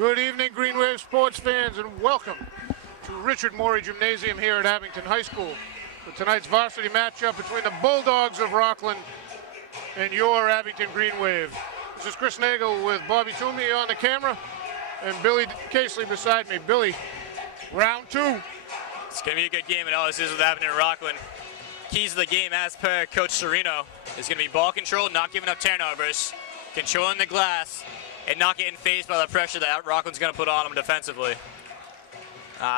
Good evening, Green Wave sports fans, and welcome to Richard Morey Gymnasium here at Abington High School for tonight's varsity matchup between the Bulldogs of Rockland and your Abington Green Wave. This is Chris Nagel with Bobby Toomey on the camera and Billy Casely beside me. Billy, round two. It's going to be a good game, and always is with Abington and Rockland. Keys of the game, as per Coach Serino, is going to be ball control, not giving up turnovers, controlling the glass, and not getting faced by the pressure that Rockland's going to put on them defensively.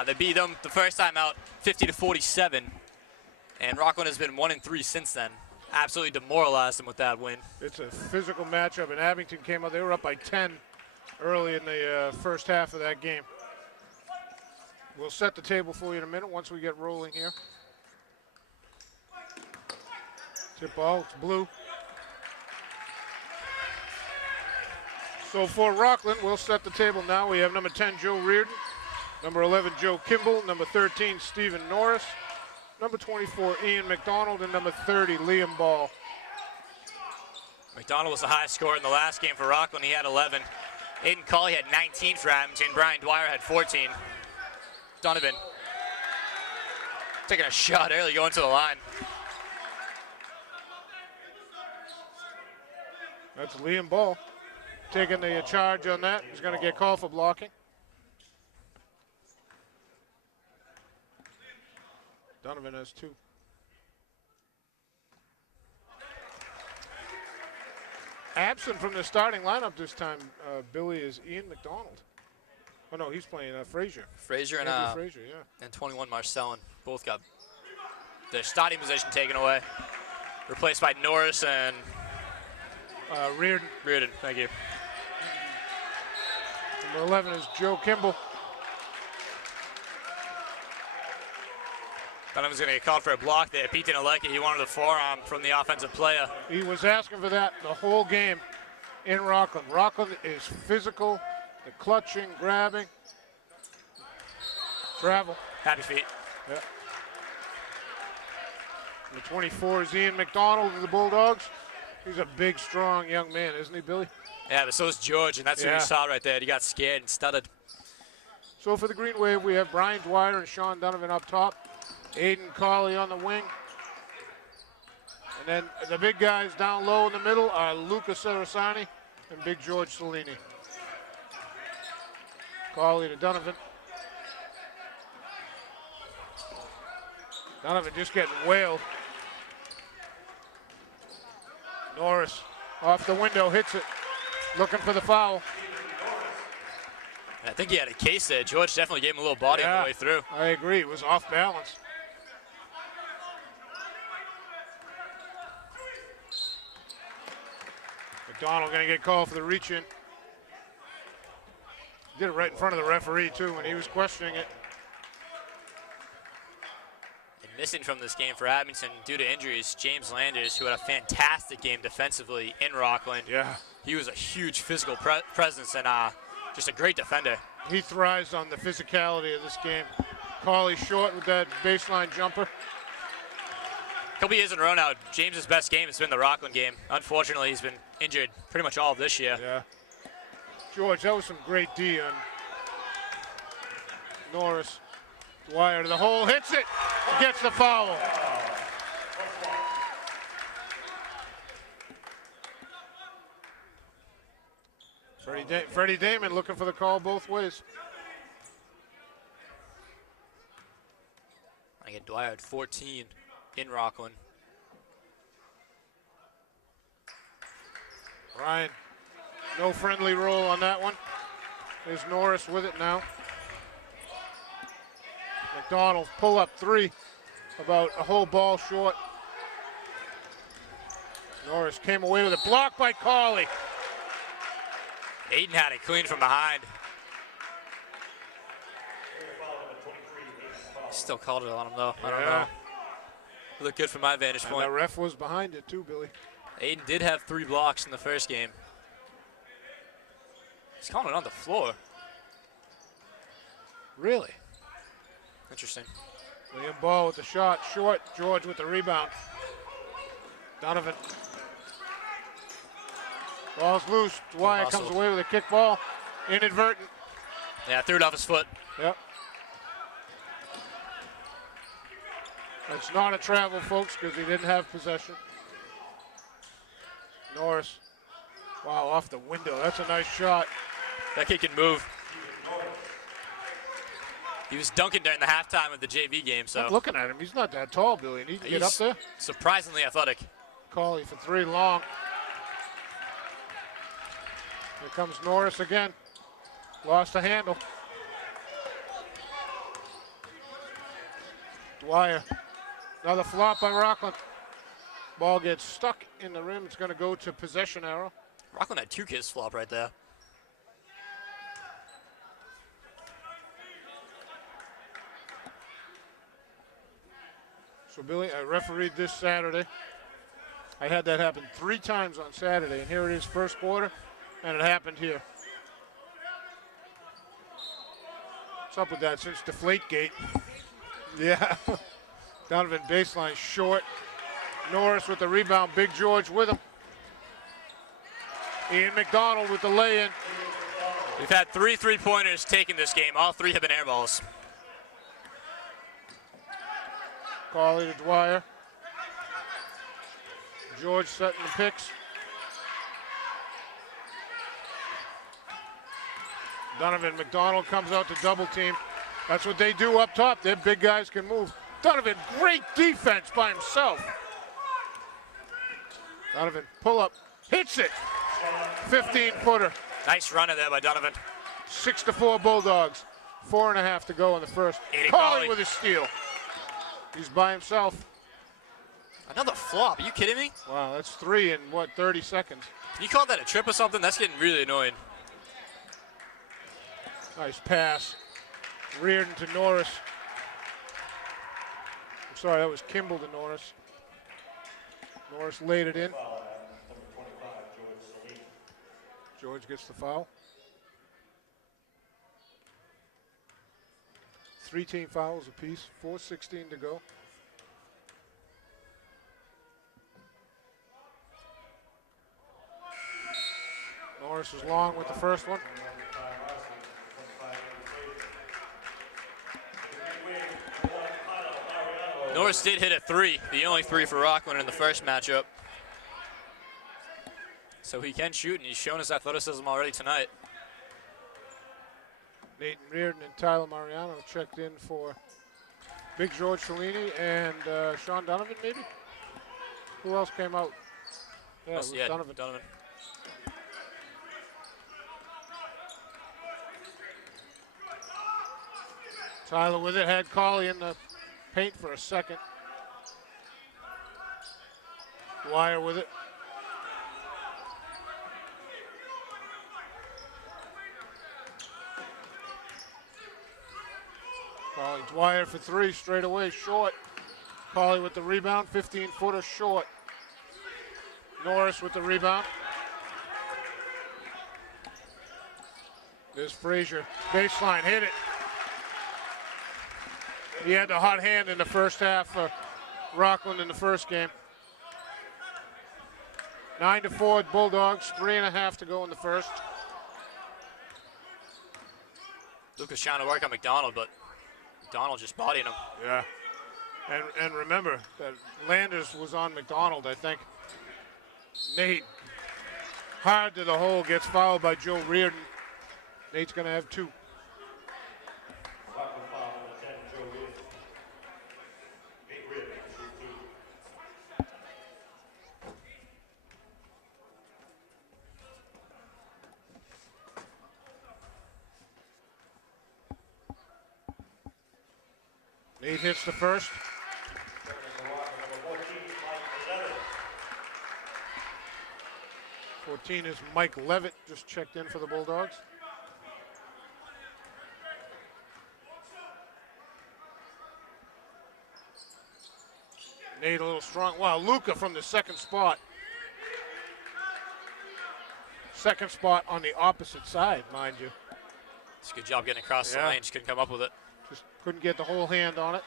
They beat them the first time out 50-47, and Rockland has been 1-3 since then. Absolutely demoralized them with that win. It's a physical matchup, and Abington came out. They were up by 10 early in the first half of that game. We'll set the table for you in a minute once we get rolling here. Tip ball, it's blue. So for Rockland, we'll set the table now. We have number 10, Joe Reardon, number 11, Joe Kimball, number 13, Stephen Norris, number 24, Ian McDonald, and number 30, Liam Ball. McDonald was the highest scorer in the last game for Rockland. He had 11. Aiden Colley had 19 for Abington. Brian Dwyer had 14. Donovan taking a shot early, going to the line. That's Liam Ball taking the charge on that. He's going to get called for blocking. Donovan has 2. Absent from the starting lineup this time, Billy, is Ian McDonald. Oh no, he's playing Frazier. Frazier and Frazier, yeah. And 21 Marcellin both got their starting position taken away, replaced by Norris and Reardon. Reardon, thank you. Number 11 is Joe Kimball. Donovan's going to get called for a block there. Pete didn't like it. He wanted a forearm from the offensive player. He was asking for that the whole game in Rockland. Rockland is physical, the clutching, grabbing. Travel. Happy feet. Yeah. Number 24 is Ian McDonald of the Bulldogs. He's a big, strong young man, isn't he, Billy? Yeah, but so is George, and that's what you saw right there. He got scared and stuttered. So for the Green Wave, we have Brian Dwyer and Sean Donovan up top. Aiden Colley on the wing. And then the big guys down low in the middle are Luca Sarasani and Big George Cellini. Colley to Donovan. Donovan just getting wailed. Norris off the window, hits it. Looking for the foul. I think he had a case there. George definitely gave him a little body on the way through. I agree. It was off balance. McDonald going to get called for the reach-in. Did it right in front of the referee, too, when he was questioning it. And missing from this game for Abington due to injuries, James Landers, who had a fantastic game defensively in Rockland. Yeah. He was a huge physical presence and just a great defender. He thrives on the physicality of this game. Colley short with that baseline jumper. A couple years in a row now, James's best game has been the Rockland game. Unfortunately, he's been injured pretty much all of this year. Yeah. George, that was some great D on Norris. Dwyer to the hole, hits it, gets the foul. Freddie Damon looking for the call both ways. I get Dwyer at 14 in Rockland. Ryan, no friendly roll on that one. There's Norris with it now. McDonald pull up 3, about a whole ball short. Norris came away with a block by Colley. Aiden had it clean from behind. Still called it on him though. I don't know. It looked good from my vantage point. And the ref was behind it too, Billy. Aiden did have 3 blocks in the first game. He's calling it on the floor. Really? Interesting. Liam Ball with the shot, short. George with the rebound. Donovan. Ball's loose. Dwyer comes away with a kick ball. Inadvertent. Yeah, threw it off his foot. Yep. That's not a travel, folks, because he didn't have possession. Norris. Wow, off the window. That's a nice shot. That kid can move. He was dunking during the halftime of the JV game, so. I'm looking at him. He's not that tall, Billy. He can get up there. Surprisingly athletic. Cauley for 3 long. Here comes Norris again. Lost the handle. Dwyer. Another flop by Rockland. Ball gets stuck in the rim. It's going to go to possession arrow. Rockland had 2 kids flop right there. So, Billy, I refereed this Saturday. I had that happen 3 times on Saturday, and here it is, first quarter, and it happened here. What's up with that since Deflategate? Yeah. Donovan baseline short. Norris with the rebound. Big George with him. Ian McDonald with the lay-in. We've had 3 3-pointers taken this game. All 3 have been air balls. Cauley to Dwyer. George setting the picks. Donovan McDonald comes out to double team. That's what they do up top. Their big guys can move. Donovan, great defense by himself. Donovan, pull up, hits it. 15-footer. Nice runner there by Donovan. 6-4 Bulldogs. 4.5 to go in the first. Cauley with a steal. He's by himself. Another flop. Are you kidding me? Wow, that's 3 in, 30 seconds. Can you call that a trip or something? That's getting really annoying. Nice pass. Reardon to Norris. I'm sorry, that was Kimball to Norris. Norris laid it in. George gets the foul. 3 team fouls apiece. 4:16 to go. Norris is long with the first one. Norris did hit a 3, the only 3 for Rockland in the first matchup. So he can shoot, and he's shown his athleticism already tonight. Nathan Reardon and Tyler Mariano checked in for Big George Cellini and Sean Donovan, maybe? Who else came out? Yeah, it was Donovan. Tyler with it, had Cauley in the paint for a second. Dwyer with it. Cauley, Dwyer for 3 straight away, short. Cauley with the rebound, 15-footer short. Norris with the rebound. There's Frazier, baseline, hit it. He had the hot hand in the first half for Rockland in the first game. 9-4 Bulldogs, 3.5 to go in the first. Lucas trying to work on McDonald, but McDonald just bodying him. Yeah. And remember that Landers was on McDonald, I think. Nate, hard to the hole, gets fouled by Joe Reardon. Nate's going to have 2. Nate hits the first. '14 is Mike Levitt, just checked in for the Bulldogs. Nate a little strong. Wow, Luca from the second spot. Second spot on the opposite side, mind you. It's a good job getting across the lane, just couldn't come up with it. Just couldn't get the whole hand on it.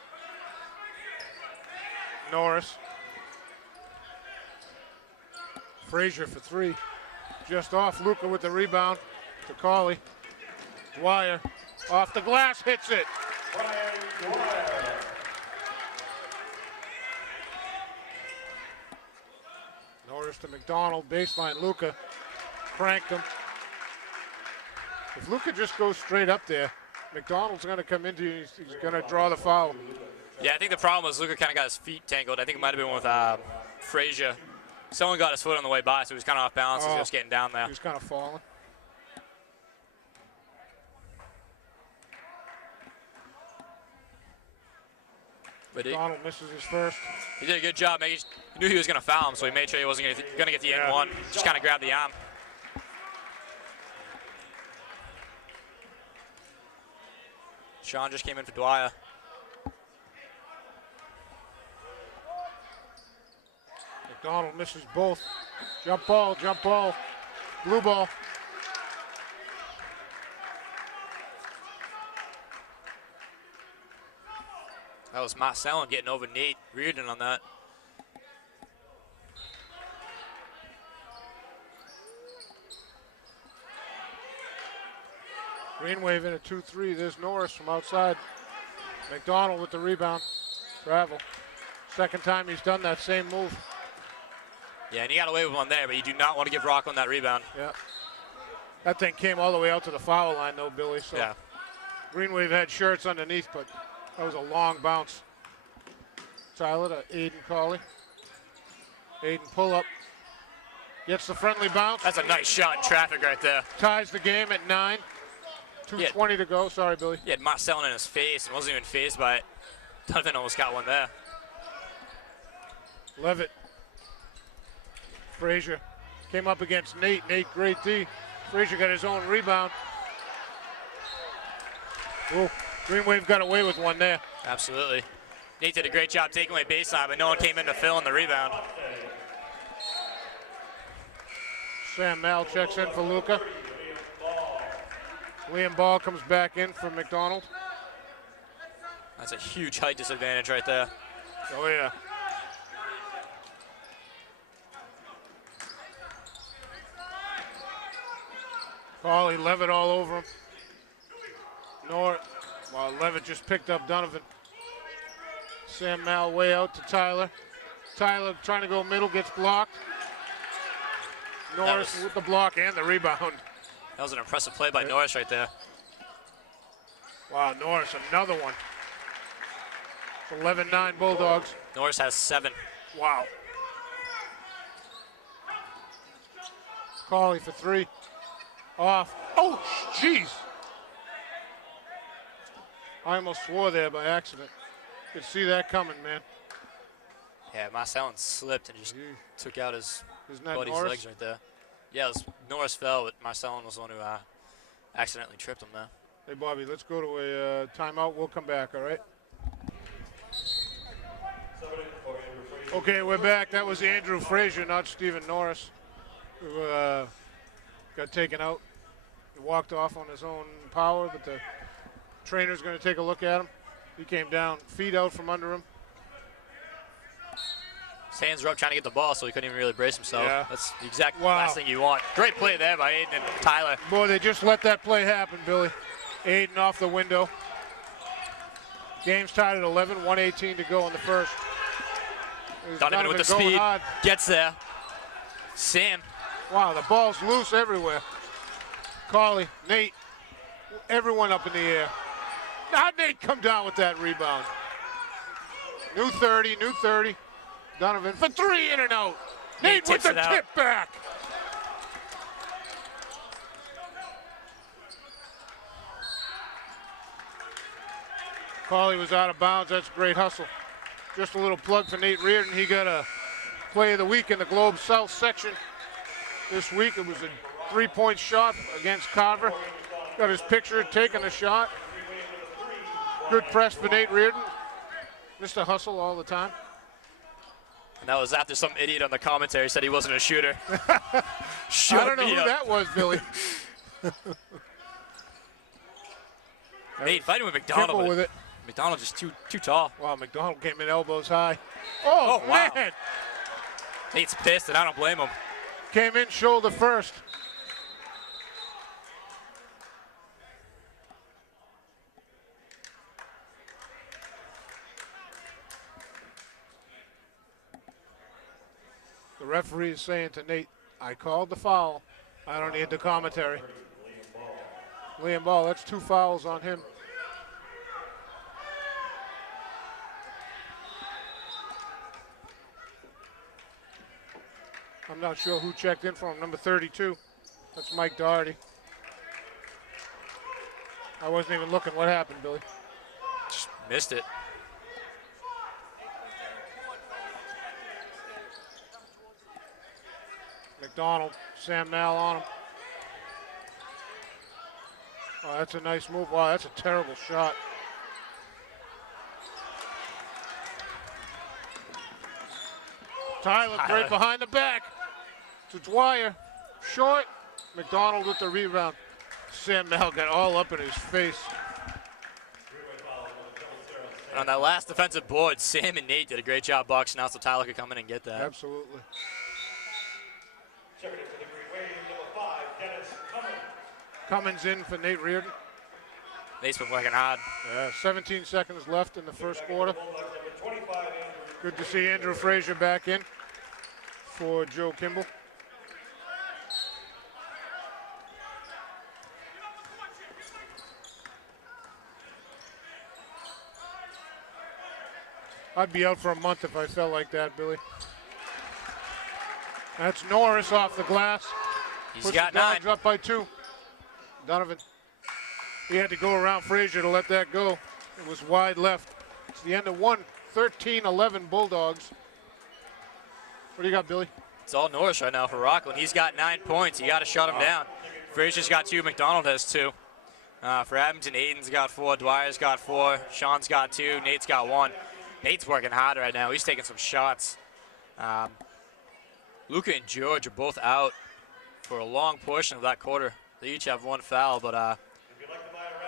Norris. Frazier for 3. Just off. Luca with the rebound to Cauley. Dwyer Off the glass, hits it. Norris to McDonald, baseline. Luca cranked him. If Luca just goes straight up there, McDonald's going to come into you. He's going to draw the foul. Yeah, I think the problem was Luca kind of got his feet tangled. I think it might have been with Frazier. Someone got his foot on the way by, so he was kind of off balance as he was getting down there. He was kind of falling. McDonald misses his first. He did a good job. He knew he was going to foul him, so he made sure he wasn't going to get the end one. Just kind of grabbed the arm. Sean just came in for Dwyer. McDonald misses both. Jump ball, jump ball. Blue ball. That was Marcellin getting over Nate Reardon on that. Green wave in a 2-3. There's Norris from outside. McDonald with the rebound. Travel. Second time he's done that same move. Yeah, and he got away with one there, but you do not want to give Rockland that rebound. Yeah. That thing came all the way out to the foul line, though, Billy. So yeah. Green wave had shirts underneath, but that was a long bounce. Tyler to Aiden Cawley. Aiden pull up. Gets the friendly bounce. That's a nice shot in traffic right there. Ties the game at 9. 2:20 to go. Sorry, Billy. He had Marcellin in his face and wasn't even phased by it. Donovan almost got one there. Levitt. Frazier came up against Nate. Nate, great D. Frazier got his own rebound. Oh, Green Wave got away with one there. Absolutely. Nate did a great job taking away baseline, but no one came in to fill in the rebound. Sam Mal checks in for Luca. Liam Ball comes back in for McDonald. That's a huge height disadvantage right there. Oh, yeah. Cawley, Levitt all over him. While Levitt just picked up Donovan. Sam Mal way out to Tyler. Tyler trying to go middle, gets blocked. Norris with the block and the rebound. That was an impressive play by Norris right there. Wow, Norris, another one. 11-9 Bulldogs. Norris has 7. Wow. Cawley for 3. Off. Oh, jeez. I almost swore there by accident. Could see that coming, man. Yeah, Marcellin slipped and just took out his buddy's Norris? legs right there. Yeah, Norris fell, but Marcellin was the one who accidentally tripped him there. Hey, Bobby, let's go to a timeout. We'll come back, all right? Okay, we're back. That was Andrew Frazier, not Stephen Norris, who got taken out. He walked off on his own power, but the trainer's going to take a look at him. He came down, feet out from under him. His hands were up trying to get the ball, so he couldn't even really brace himself. Yeah. That's the exact last thing you want. Great play there by Aiden and Tyler. Boy, they just let that play happen, Billy. Aiden off the window. Game's tied at 11, 1:18 to go in the first. Donovan with the speed, gets there. Sam. Wow, the ball's loose everywhere. Cawley, Nate, everyone up in the air. How'd Nate come down with that rebound? New 30. Donovan for 3, in and out. Nate with the tip back. Cawley was out of bounds. That's great hustle. Just a little plug for Nate Reardon. He got a play of the week in the Globe South section this week. It was a 3-point shot against Carver. Got his picture taking the shot. Good press for Nate Reardon. Mr. Hustle all the time. And that was after some idiot on the commentary said he wasn't a shooter. I don't know who that was, Billy. Nate fighting with McDonald. With it. McDonald just too tall. Wow, McDonald came in elbows high. Oh wow. Man. Nate's pissed, and I don't blame him. Came in shoulder first. The referee is saying to Nate, I called the foul. I don't need the commentary. Liam Ball, that's 2 fouls on him. I'm not sure who checked in for him, number 32. That's Mike Doherty. I wasn't even looking. What happened, Billy? Just missed it. McDonald, Sam Nall on him. Oh, that's a nice move. Wow, that's a terrible shot. Tyler, great behind the back to Dwyer. Short. McDonald with the rebound. Sam Nall got all up in his face. On that last defensive board, Sam and Nate did a great job boxing out so Tyler could come in and get that. Absolutely. Cummins in for Nate Reardon. Nate's been working hard. 17 seconds left in the first quarter. Good to see Andrew Frazier back in for Joe Kimball. I'd be out for a month if I felt like that, Billy. That's Norris off the glass. He's got 9. Up by 2. Donovan. He had to go around Frazier to let that go. It was wide left. It's the end of 1. 13-11 Bulldogs. What do you got, Billy? It's all Norris right now for Rockland. He's got 9 points. You got to shut him down. Frazier's got 2. McDonald has 2. For Abington, Aiden's got 4. Dwyer's got 4. Sean's got 2. Nate's got 1. Nate's working hard right now. He's taking some shots. Luca and George are both out for a long portion of that quarter. They each have 1 foul, but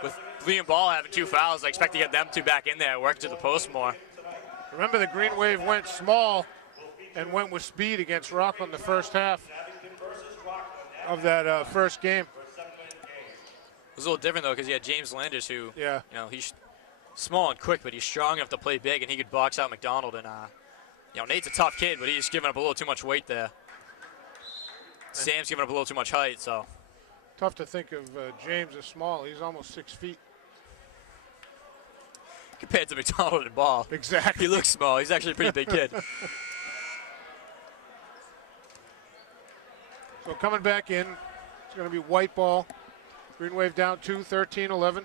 with Liam Ball having 2 fouls, I expect to get them 2 back in there, work to the post more. Remember, the Green Wave went small and went with speed against Rockland the first half of that first game. It was a little different, though, because you had James Landers, who, yeah, you know, he's small and quick, but he's strong enough to play big, and he could box out McDonald. And, you know, Nate's a tough kid, but he's giving up a little too much weight there. Sam's giving up a little too much height, so. Tough to think of James as small. He's almost 6 feet. Compared to McDonald and Ball. Exactly. He looks small. He's actually a pretty big kid. So coming back in, it's going to be white ball. Green Wave down 2, 13-11.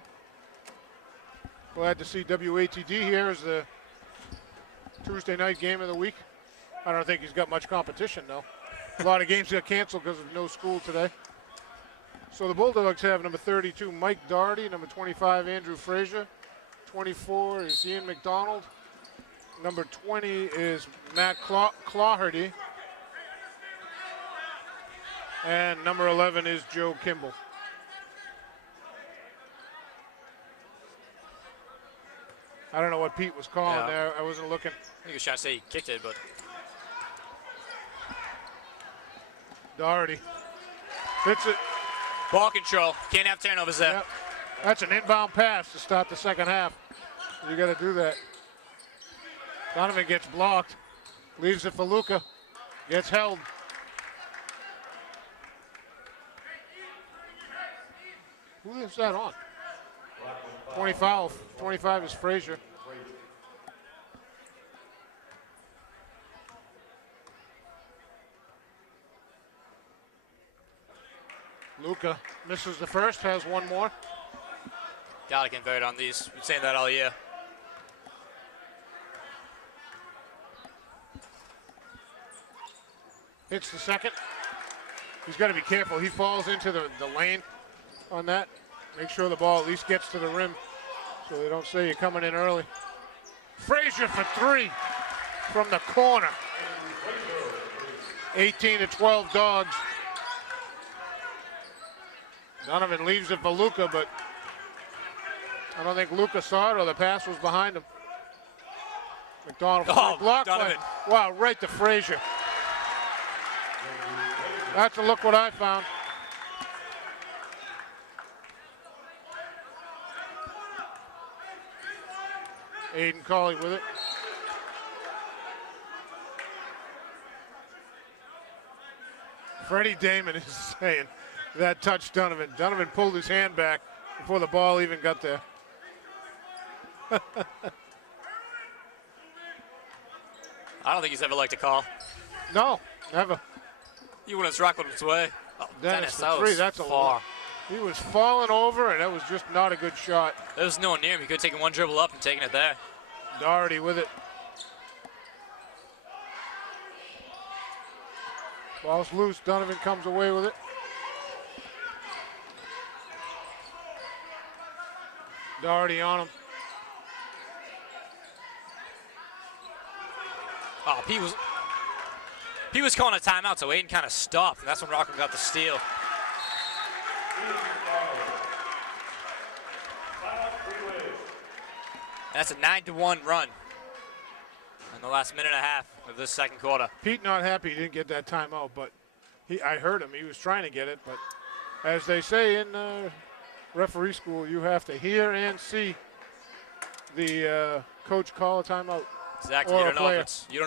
Glad to see WATD here as the Tuesday night game of the week. I don't think he's got much competition, though. A lot of games got canceled because of no school today. So the Bulldogs have number 32, Mike Doherty, number 25, Andrew Frazier. 24 is Ian McDonald. Number 20 is Matt Clawherty. And number 11 is Joe Kimball. I don't know what Pete was calling there. I wasn't looking. I think he was trying to say he kicked it, but. Doherty hits it. Ball control. Can't have turnovers there. Yep. That's an inbound pass to start the second half. You got to do that. Donovan gets blocked. Leaves it for Luca. Gets held. Who is that on? 25 is Frazier. Luca misses the first, has 1 more. Gotta convert on these. We've been saying that all year. Hits the second. He's got to be careful. He falls into the lane on that. Make sure the ball at least gets to the rim so they don't say you're coming in early. Frazier for 3 from the corner. 18-12 Dogs. Donovan leaves it for Luca, but I don't think Luca saw it or the pass was behind him. McDonald blocked by, wow, right to Frazier. That's a look what I found. Aiden Colley with it. Freddie Damon is saying that touched Donovan. Donovan pulled his hand back before the ball even got there. I don't think he's ever liked a call. No, never. He went his Rockland's way. Oh, Dennis, that three, was that's a far. lot. He was falling over, and that was just not a good shot. There was no one near him. He could have taken one dribble up and taken it there. Doherty with it. Ball's loose. Donovan comes away with it. Doherty on him. Oh, he was calling a timeout, so Aiden kind of stopped, and that's when Rockland got the steal. And that's a 9-1 run in the last minute and a half of this second quarter. Pete not happy he didn't get that timeout, but I heard him. He was trying to get it, but as they say in referee school, you have to hear and see the coach call a timeout. Exactly. You don't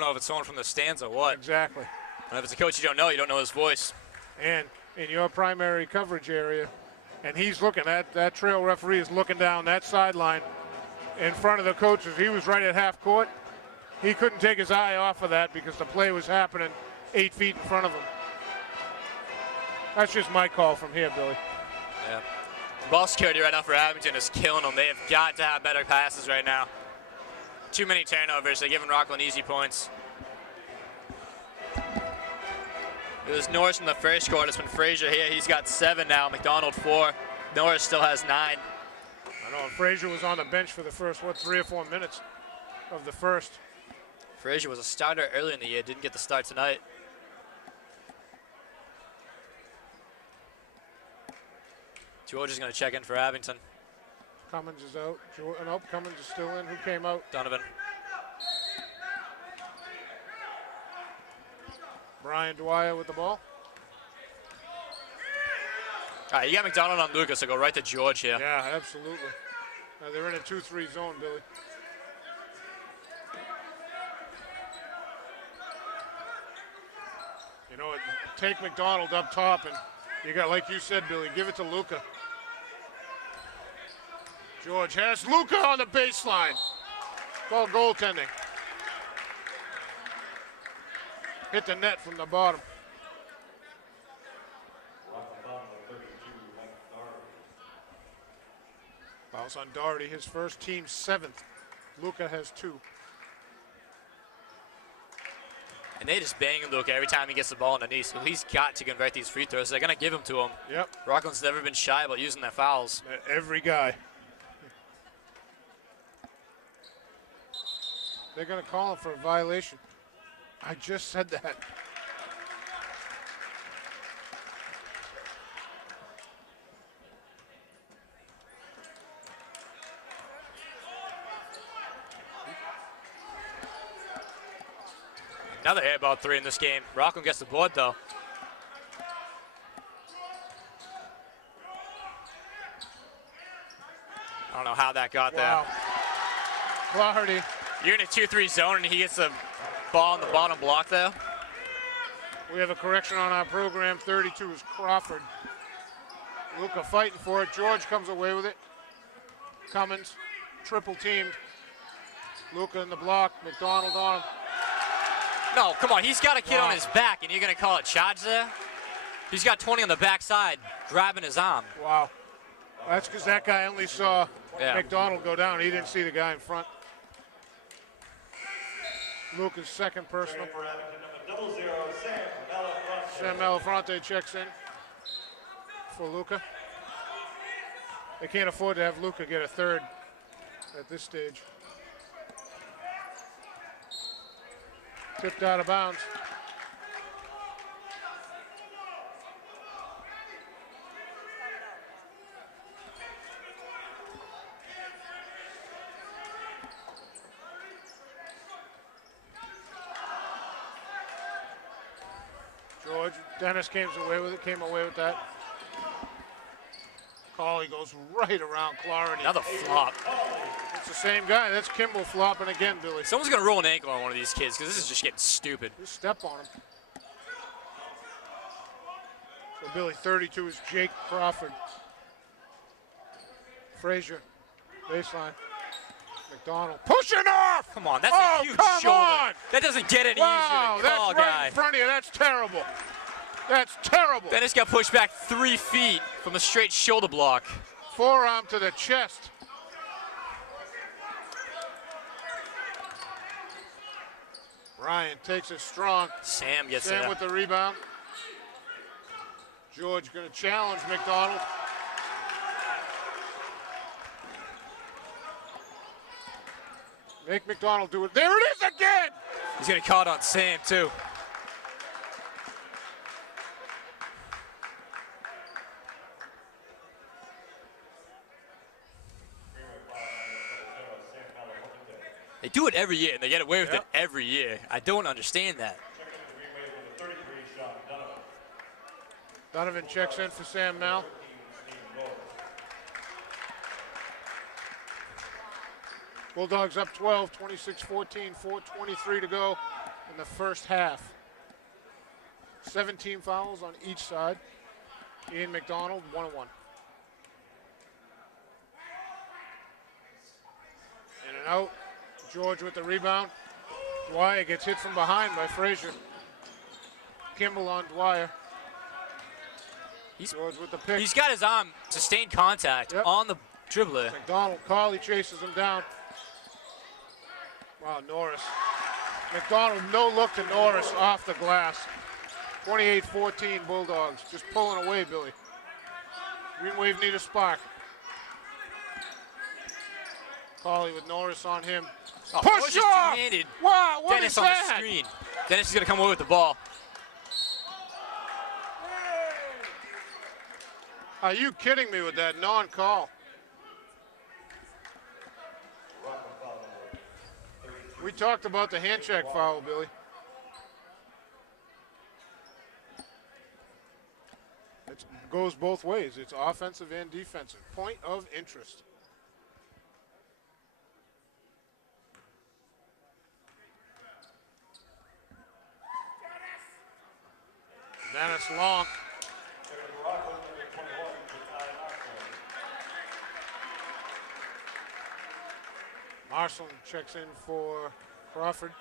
know if it's someone from the stands or what. Exactly. And if it's a coach you don't know his voice. And in your primary coverage area, and he's looking at that trail referee is looking down that sideline in front of the coaches. He was right at half court. He couldn't take his eye off of that because the play was happening 8 feet in front of him. That's just my call from here, Billy. Yeah. Ball security right now for Abington is killing them. They have got to have better passes right now. Too many turnovers. They're giving Rockland easy points. It was Norris in the first quarter. It's been Frazier here. He's got 7 now. McDonald 4. Norris still has 9. I know. Frazier was on the bench for the first, 3 or 4 minutes of the first. Frazier was a starter early in the year. Didn't get the start tonight. George is going to check in for Abington. Cummins is out. Nope, Cummins is still in. Who came out? Donovan. Brian Dwyer with the ball. All right, you got McDonald on Lucas, so go right to George here. Yeah, absolutely. They're in a 2-3 zone, Billy. You know, take McDonald up top, and you got, like you said, Billy, give it to Luca. George has Luca on the baseline. Called goaltending. Hit the net from the bottom. Fouls on Doherty, his first, team 7th. Luca has 2. And they just bang Luca every time he gets the ball underneath. So he's got to convert these free throws. They're going to give them to him. Yep. Rockland's never been shy about using their fouls. Every guy. They're going to call him for a violation. I just said that. Another airball 3 in this game. Rockland gets the board, though. I don't know how that got there. Flaherty. You're in a 2-3 zone, and he gets the ball on the bottom block there. We have a correction on our program. 32 is Crawford. Luca fighting for it. George comes away with it. Cummins, triple teamed. Luca in the block. McDonald on him. No, come on. He's got a kid on his back, and you're going to call it charge there? He's got 20 on the backside, grabbing his arm. Wow. That's because that guy only saw McDonald go down. He didn't see the guy in front. Luca's second personal. Sam Malafronte checks in for Luca. They can't afford to have Luca get a third at this stage. Tipped out of bounds. George, Dennis came away with that. Cauley goes right around Clarity. Another flop. It's the same guy. That's Kimball flopping again, Billy. Someone's going to roll an ankle on one of these kids because this is just getting stupid. Just step on him. Billy. 32 is Jake Crawford. Frazier, baseline. McDonald pushing off. Come on, that's a huge shoulder. On. That doesn't get any Wow, easier to call, that's right guy. in front of you. That's terrible. That's terrible. Dennis got pushed back 3 feet from a straight shoulder block. Forearm to the chest. Ryan takes it strong. Sam gets Sam there. with the rebound. George going to challenge McDonald. Make McDonald do it. There it is again! He's going to call it on Sam, too. They do it every year, and they get away with it every year. I don't understand that. Donovan checks in for Sam now. Bulldogs up 12, 26-14, 4:23 to go in the first half. 17 fouls on each side. Ian McDonald, 1-1. In and out. George with the rebound. Dwyer gets hit from behind by Frazier. Kimball on Dwyer. George with the pick. He's got his arm, sustained contact on the dribbler. McDonald, Carley chases him down. Wow, Norris. McDonald, no look to Norris off the glass. 28-14 Bulldogs, just pulling away, Billy. Green Wave need a spark. Carley with Norris on him. Oh, push off! Wow, what Dennis is on that? the screen. Dennis is going to come away with the ball. Are you kidding me with that non-call? We talked about the hand check foul, Billy. It goes both ways. It's offensive and defensive. Point of interest. Dennis Long. Marshall checks in for Crawford.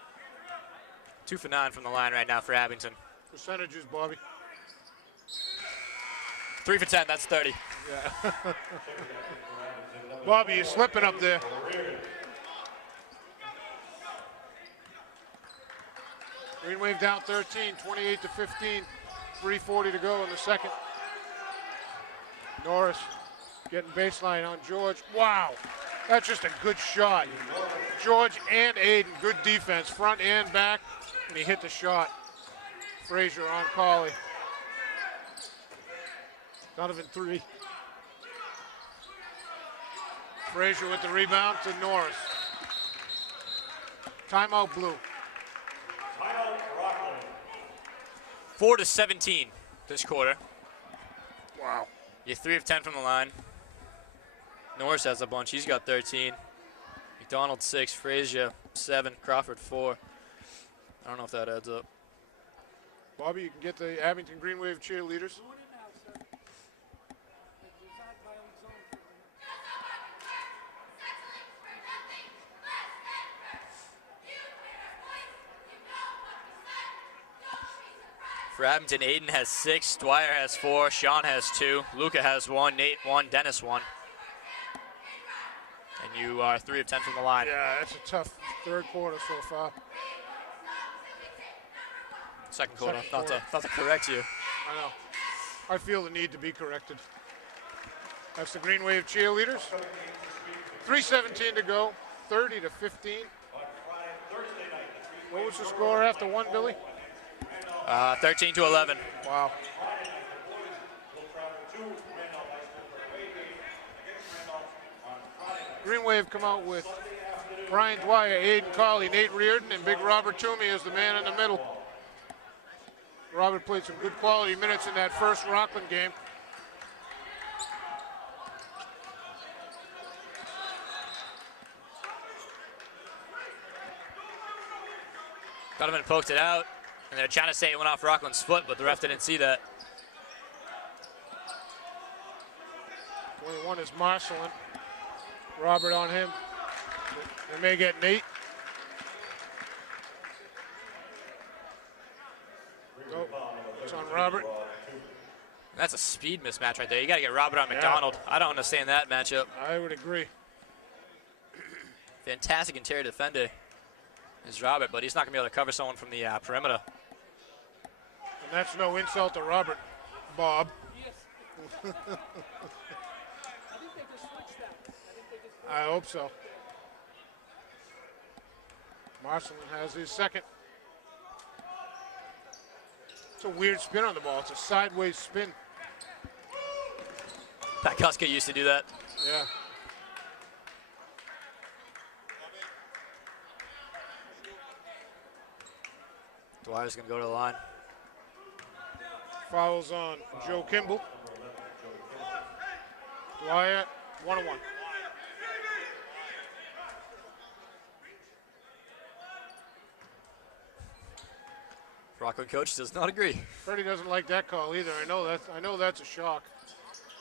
2 for 9 from the line right now for Abington. Percentages, Bobby. 3 for 10, that's 30. Yeah. Bobby, you're slipping up there. Green Wave down 13, 28-15. 3:40 to go in the second. Norris getting baseline on George. Wow, that's just a good shot. George and Aiden, good defense, front and back, and he hit the shot. Frazier on Cauley. Donovan 3. Frazier with the rebound to Norris. Timeout Blue. 4-17 this quarter. Wow. You're 3 of 10 from the line. Norris has a bunch. He's got 13. McDonald 6, Frazier 7, Crawford 4. I don't know if that adds up. Bobby, you can get the Abington Green Wave cheerleaders. For Abington, Aiden has 6, Dwyer has 4, Sean has 2, Luca has 1, Nate 1, Dennis 1. And you are 3 of 10 from the line. Yeah, that's a tough third quarter so far. Second quarter, not to correct you. I know. I feel the need to be corrected. That's the Green Wave cheerleaders. 3:17 to go, 30-15. What was the score after one, Billy? 13-11. Wow. Green Wave come out with Brian Dwyer, Aiden Cauley, Nate Reardon, and Big Robert Toomey as the man in the middle. Robert played some good quality minutes in that first Rockland game. Donovan poked it out, and they're trying to say it went off Rockland's foot, but the ref didn't see that. 21 is Marcelin. Robert on him. They may get Nate. Oh, it's on Robert. That's a speed mismatch right there. You got to get Robert on McDonald. I don't understand that matchup. I would agree. Fantastic interior defender is Robert, but he's not going to be able to cover someone from the perimeter. And that's no insult to Robert, Bob. I hope so. Marcelin has his second. It's a weird spin on the ball. It's a sideways spin. Pat Kuska used to do that. Yeah. Dwyer's going to go to the line. Fouls on Joe Kimball. Dwyer, 1-1. Rockland coach does not agree. Freddie doesn't like that call either. I know that's a shock.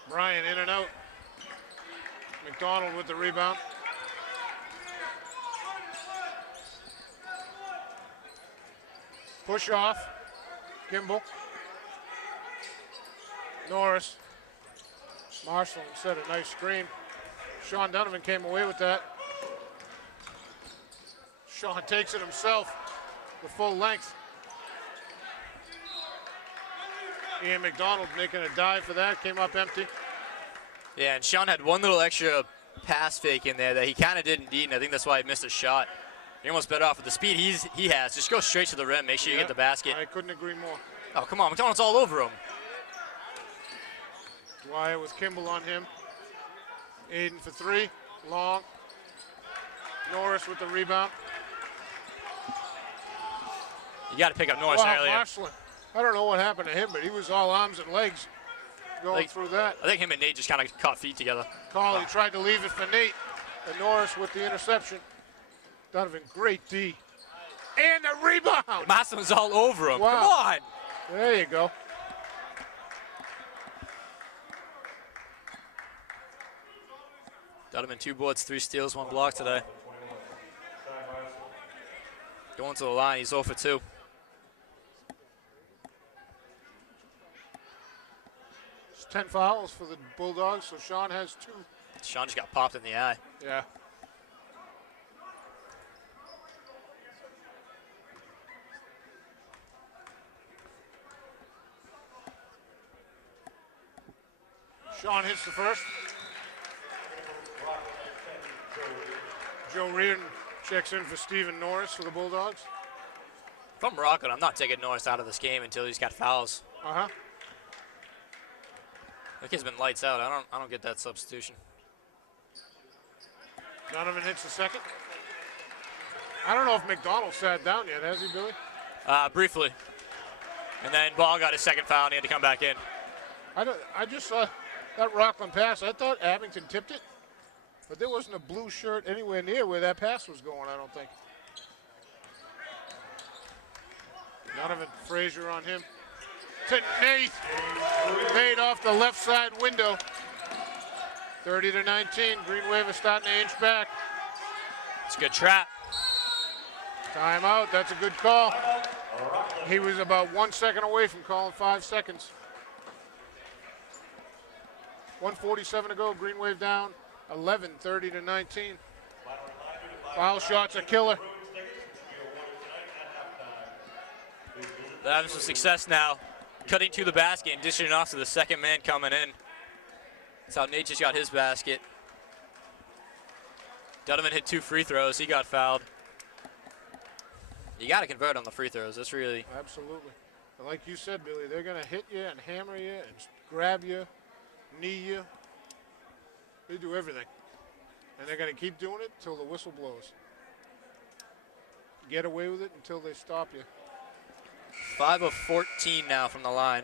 Bryan in and out. McDonald with the rebound. Push off. Kimball. Norris. Marcelin set a nice screen. Sean Donovan came away with that. Sean takes it himself. The full length. Ian McDonald making a dive for that, came up empty. Yeah, and Sean had one little extra pass fake in there that he kind of didn't need, and I think that's why he missed a shot. He almost better off with the speed he has. Just go straight to the rim, make sure you get the basket. I couldn't agree more. Oh, come on, McDonald's all over him. Dwyer with Kimball on him. Aiden for three, long. Norris with the rebound. You got to pick up Norris earlier. Marcelin. I don't know what happened to him, but he was all arms and legs going through that. I think him and Nate just kind of caught feet together. Colley tried to leave it for Nate, and Norris with the interception. Donovan, great D. And the rebound. Marcelin's all over him. Wow. Come on. There you go. Donovan 2 boards, 3 steals, 1 block today. Going to the line, he's 0 for 2. It's 10 fouls for the Bulldogs, so Sean has 2. Sean just got popped in the eye. Yeah. Sean hits the first. Joe Reardon checks in for Stephen Norris for the Bulldogs. If I'm Rockland, I'm not taking Norris out of this game until he's got fouls. Uh-huh. That kid's been lights out. I don't get that substitution. Donovan hits the second. I don't know if McDonald sat down yet, has he, Billy? Briefly. And then Ball got his second foul and he had to come back in. I just saw that Rockland pass. I thought Abington tipped it, but there wasn't a blue shirt anywhere near where that pass was going, I don't think. Donovan Frazier on him. To Nate. Nate off the left side window. 30-19. Green Wave is starting to inch back. It's a good trap. Timeout. That's a good call. He was about 1 second away from calling 5 seconds. 1:47 to go. Green Wave down 11, 30-19. Foul shot's a killer. They're having some success now. Cutting to the basket and dishing it off to the second man coming in. That's how Nate just got his basket. Donovan hit 2 free throws. He got fouled. You got to convert on the free throws. That's really. Absolutely. And like you said, Billy, they're going to hit you and hammer you and grab you, knee you. They do everything. And they're going to keep doing it until the whistle blows. Get away with it until they stop you. 5 of 14 now from the line.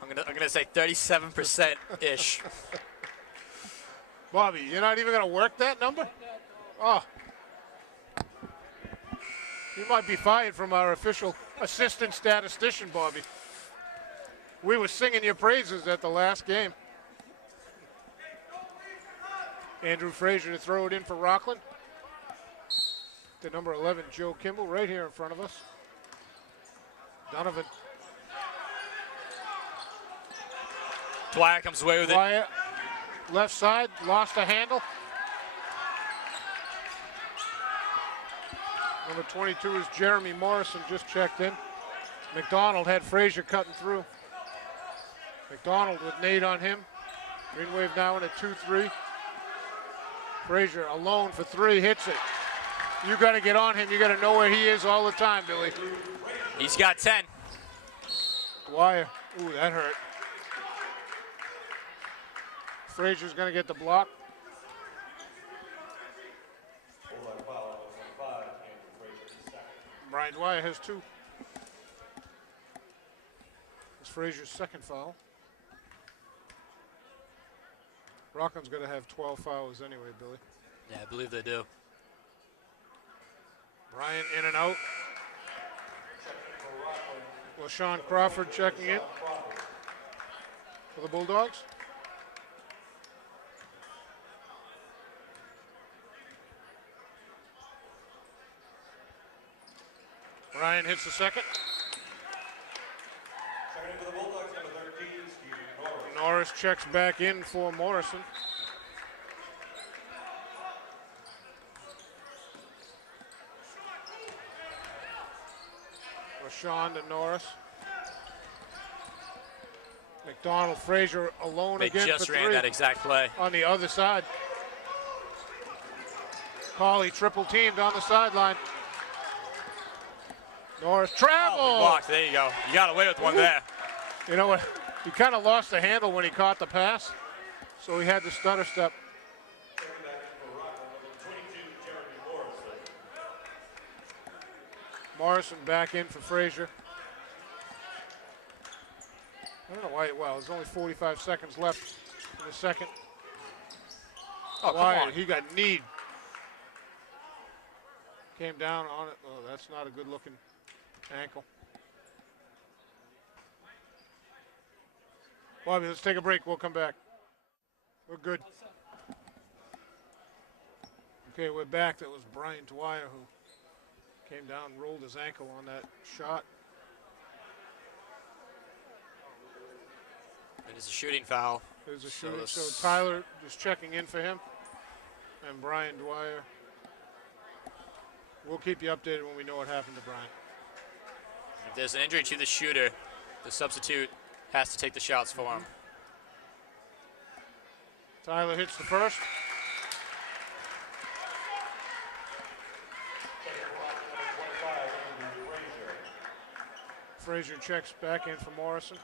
I'm gonna say 37%-ish. Bobby, you're not even gonna work that number? Oh. You might be fired from our official assistant statistician, Bobby. We were singing your praises at the last game. Andrew Frazier to throw it in for Rockland. The number 11, Joe Kimball, right here in front of us. Donovan. Dwyer comes away with Dwyer, left side, lost a handle. Number 22 is Jeremy Morrison, just checked in. McDonald had Frazier cutting through. McDonald with Nate on him. Green Wave now in a 2-3. Frazier alone for three, hits it. You got to get on him. You got to know where he is all the time, Billy. He's got 10. Dwyer, ooh, that hurt. Frazier's going to get the block. Brian Dwyer has 2. It's Frazier's second foul. Rockland's going to have 12 fouls anyway, Billy. Yeah, I believe they do. Bryant in and out. LaShawn Crawford checking in for the Bulldogs. Ryan hits the second. Second for the Bulldogs, number 13, Stephen Norris. Norris checks back in for Morrison. LaShawn to Norris. McDonald, Frazier alone They again just for ran 3 that exact play. on the other side. Cauley triple teamed on the sideline. Norris travel. Blocked. There you go. You got away with one there. You know what? He kind of lost the handle when he caught the pass, so he had to stutter step. Morrison back in for Frazier. I don't know why. Well, there's only 45 seconds left in the second. Oh, come Wyatt, on. he got kneed. Came down on it. Oh, that's not a good looking ankle. Bobby, let's take a break. We'll come back. We're good. Okay, we're back. That was Brian Dwyer who came down and rolled his ankle on that shot. It is a shooting foul. There's a shooting. So Tyler just checking in for him. And Brian Dwyer. We'll keep you updated when we know what happened to Brian. If there's an injury to the shooter, the substitute has to take the shots for him. Tyler hits the first. Frazier checks back in for Morrison.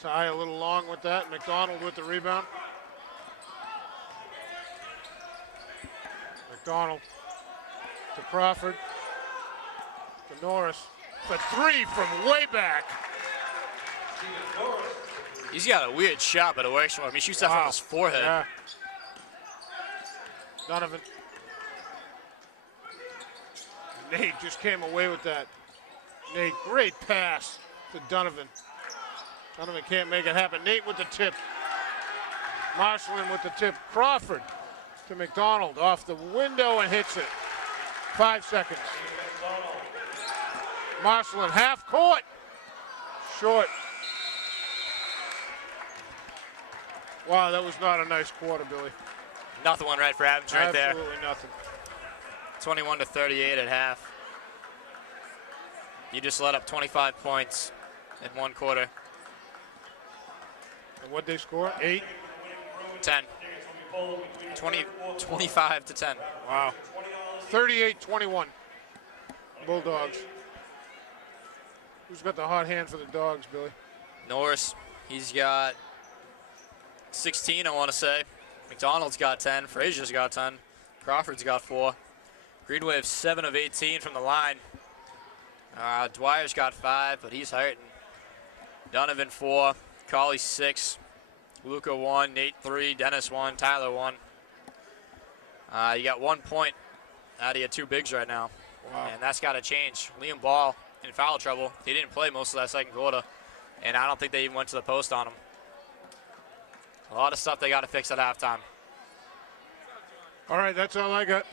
Ty a little long with that. McDonald with the rebound. McDonald to Crawford. To Norris. For 3 from way back. He's got a weird shot, but it works for him. He shoots that from his forehead. Yeah. Donovan. Nate just came away with that. Nate, great pass to Donovan. Donovan can't make it happen. Nate with the tip. Marshallin with the tip. Crawford to McDonald off the window and hits it. 5 seconds. Marshallin half court. Short. Wow, that was not a nice quarter, Billy. Nothing went right for Abington right there. Absolutely nothing. 21-38 at half. You just let up 25 points in one quarter. And what'd they score? 8? 10. 25 to 10. Wow. 38-21. Bulldogs. Who's got the hot hand for the Dogs, Billy? Norris, he's got 16, I want to say. McDonald's got 10. Frazier's got 10. Crawford's got 4. Green Wave 7 of 18 from the line. Dwyer's got 5, but he's hurting. Donovan 4. Cauley 6. Luca 1. Nate 3. Dennis 1. Tyler 1. You got 1 point out of your 2 bigs right now. Wow. And that's got to change. Liam Ball in foul trouble. He didn't play most of that second quarter, and I don't think they even went to the post on him. A lot of stuff they got to fix at halftime. All right, that's all I got.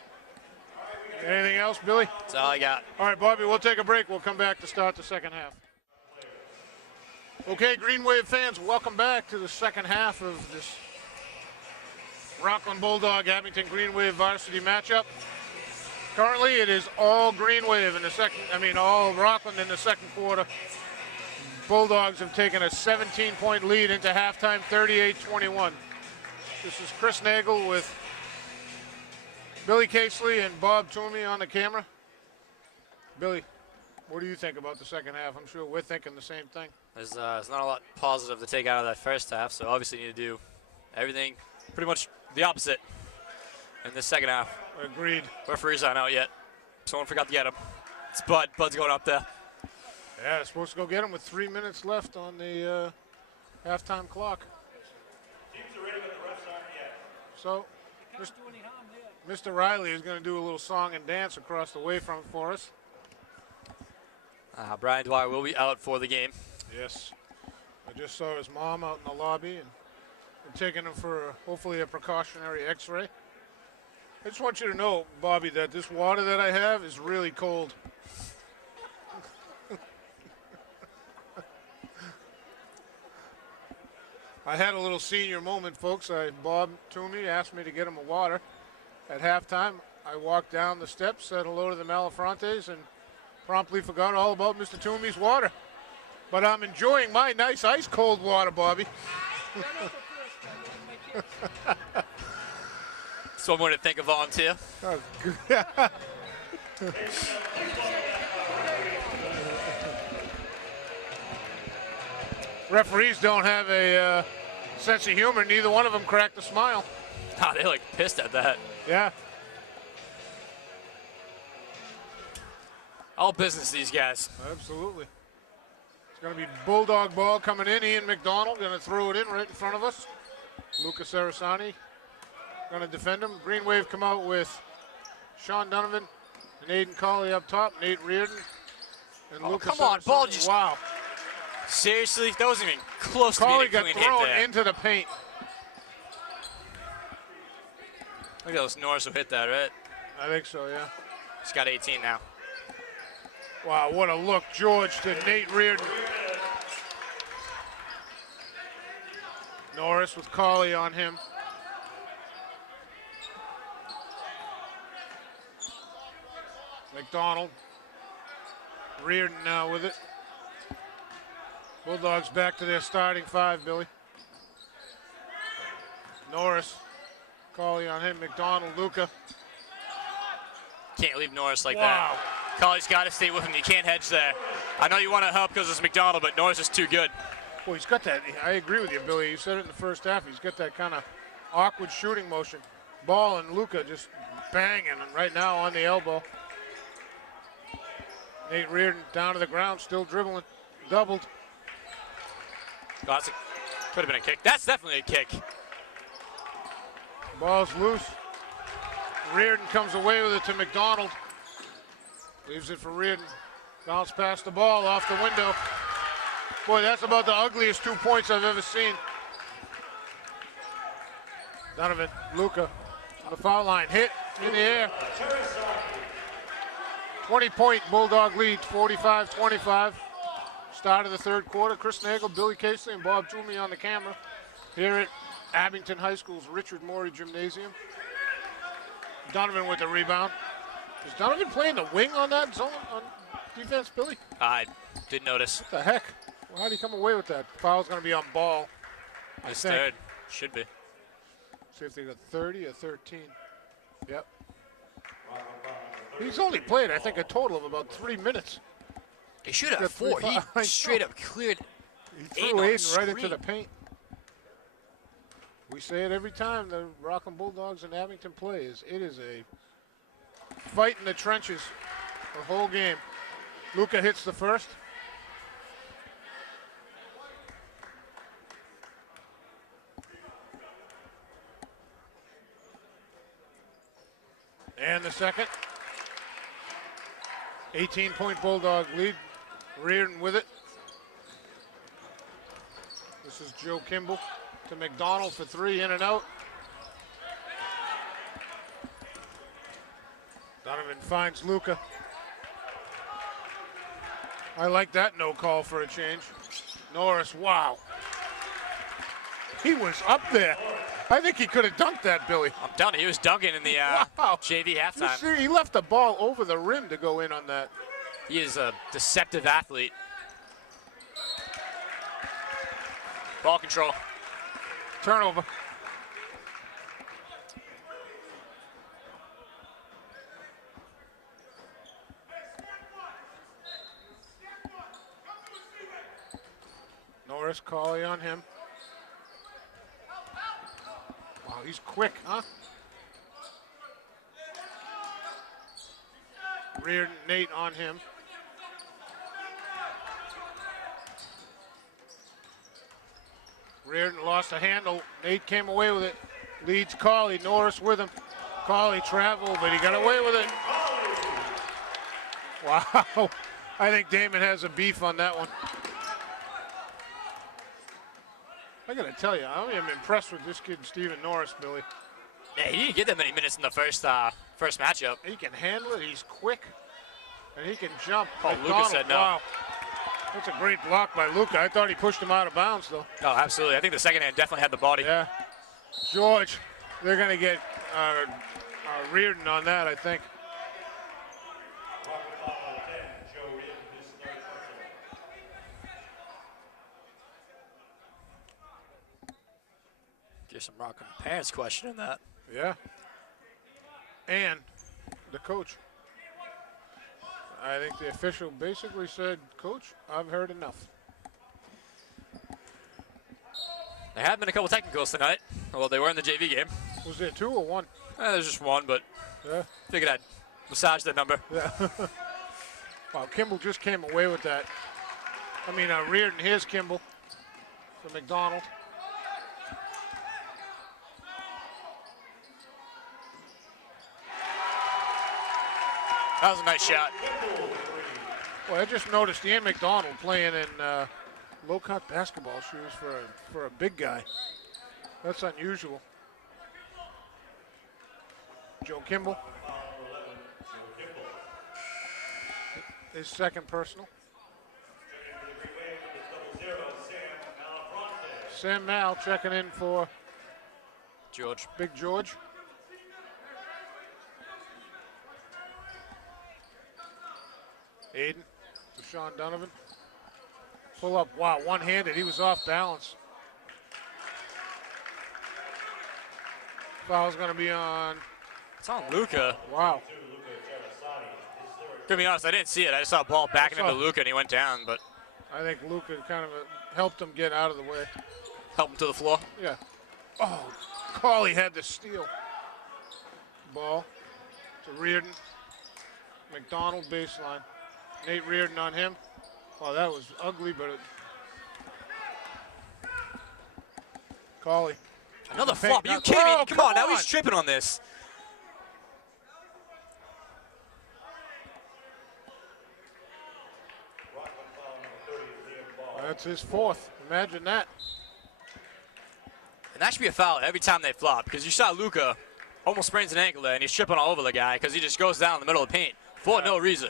Anything else, Billy? That's all I got. All right, Bobby, we'll take a break. We'll come back to start the second half. Okay, Green Wave fans, welcome back to the second half of this Rockland Bulldog Abington Green Wave varsity matchup. Currently, it is all Green Wave in the second, all Rockland in the second quarter. Bulldogs have taken a 17-point lead into halftime, 38-21. This is Chris Nagel with Billy Casely and Bob Toomey on the camera. Billy, what do you think about the second half? I'm sure we're thinking the same thing. There's not a lot positive to take out of that first half, so obviously you need to do everything pretty much the opposite in the second half. Agreed. Referees aren't out yet. Someone forgot to get him. It's Bud. Bud's going up there. Yeah, they're supposed to go get him with 3 minutes left on the halftime clock. Teams are ready, but the refs aren't yet. So, Mr. Riley is going to do a little song and dance across the way from for us. Brian Dwyer will be out for the game. Yes. I just saw his mom out in the lobby and taking him for hopefully a precautionary x-ray. I just want you to know, Bobby, that this water that I have is really cold. I had a little senior moment, folks. Bob Toomey asked me to get him a water. At halftime, I walked down the steps, said hello to the Malafrontes, and promptly forgot all about Mr. Toomey's water. But I'm enjoying my nice ice-cold water, Bobby. Someone to think of volunteer. Oh, good. Referees don't have a sense of humor. Neither one of them cracked a smile. They look pissed at that. Yeah. All business, these guys. Absolutely. It's going to be Bulldog ball coming in. Ian McDonald going to throw it in right in front of us. Lucas Sarasani going to defend him. Green Wave come out with Sean Donovan and Aiden Colley up top. Nate Reardon and Lucas come on, Sarasani. ball just- Wow. Seriously? That wasn't even close to Colley being a got clean hit thrown there. into the paint. I think that was Norris who hit that, right? I think so, yeah. He's got 18 now. Wow, what a look, George, to Nate Reardon. Norris with Colley on him. McDonald. Reardon now with it. Bulldogs back to their starting five, Billy. Norris. Colley on him. McDonald, Luca. Can't leave Norris like Wow. that. Colley's got to stay with him. You can't hedge there. I know you want to help because it's McDonald, but Norris is too good. Well, he's got that. I agree with you, Billy. You said it in the first half. He's got that kind of awkward shooting motion. Ball and Luca just banging, and right now on the elbow. Nate Reardon down to the ground, still dribbling. Doubled. Oh, could have been a kick. That's definitely a kick. Ball's loose. Reardon comes away with it to McDonald. Leaves it for Reardon. Bounce past the ball off the window. Boy, that's about the ugliest 2 points I've ever seen. Donovan, Luca on the foul line. Hit in the air. 20-point Bulldog lead, 45-25. Start of the third quarter. Chris Nagel, Billy Casely, and Bob Toomey on the camera here at Abington High School's Richard Morey Gymnasium. Donovan with the rebound. Is Donovan playing the wing on that zone on defense, Billy? I didn't notice. What the heck? Well, how did he come away with that? Foul's going to be on Ball. It's think. third. Should be. See if they got 30 or 13. Yep. He's only played, I think, a total of about 3 minutes. He should Got have four. three He fouls. straight up cleared. He threw Aiden on the Aiden right into screen. the paint. We say it every time the Rockland Bulldogs and Abington plays. It is a fight in the trenches the whole game. Luca hits the first. And the second. 18-point Bulldog lead. Reardon with it. This is Joe Kimball to McDonald for 3, in and out. Donovan finds Luca. I like that no call for a change. Norris, wow. He was up there. I think he could have dunked that, Billy. I'm telling you, he was dunking in the Wow. JV halftime. You see, he left the ball over the rim to go in on that. He is a deceptive athlete. Ball control. Turnover. Norris, Cauley on him. Wow, he's quick, huh? Reardon, Nate on him. Reardon lost a handle. Nate came away with it. Leads Cauley. Norris with him. Cauley traveled, but he got away with it. Wow. I think Damon has a beef on that one. I got to tell you, I am impressed with this kid, Stephen Norris, Billy. Yeah, he didn't get that many minutes in the first matchup. He can handle it. He's quick, and he can jump. Oh, Luca said no. Wow. That's a great block by Luca. I thought he pushed him out of bounds, though. Oh, absolutely. I think the second hand definitely had the body. Yeah. George, they're going to get Reardon on that, I think. Get some Rockland parents questioning that. Yeah. And the coach. I think the official basically said, Coach, I've heard enough. There have been a couple technicals tonight. Well, they were in the JV game. Was there 2 or 1? There's just one, but Yeah. figured I'd massage that number. Yeah. Wow, Kimball just came away with that. I mean, Reardon, here's Kimball for McDonald. That was a nice shot. Well, I just noticed Ian McDonald playing in low-cut basketball shoes for a big guy. That's unusual. Joe Kimball. His second personal. Sam Mal checking in for George. Big George. Aiden to Sean Donovan. Pull up, wow, one-handed, he was off balance. Foul's gonna be on. It's on Luca. Wow. To be honest, I didn't see it. I just saw a ball backing into Luca and he went down, but I think Luca kind of helped him get out of the way. helped him to the floor. Yeah. Oh, Cauley had the steal. Ball to Reardon. McDonald baseline. Nate Reardon on him. Oh, that was ugly, but it. Cauley. Another flop. Are you kidding me? Come on, now he's tripping on this. That's his 4th. Imagine that. And that should be a foul every time they flop, because you saw Luca almost sprains an ankle there, and he's tripping all over the guy because he just goes down in the middle of the paint for no reason.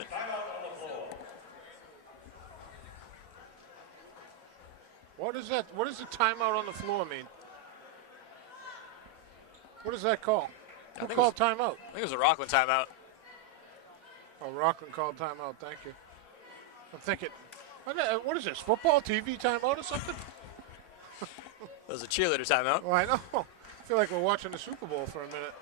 What is that? What does the timeout on the floor mean? What does that call? Who called timeout? I think it was a Rockland timeout. Oh, Rockland called timeout. Thank you. I'm thinking, what is this? Football TV timeout or something? It was a cheerleader timeout. Well, I know. I feel like we're watching the Super Bowl for a minute.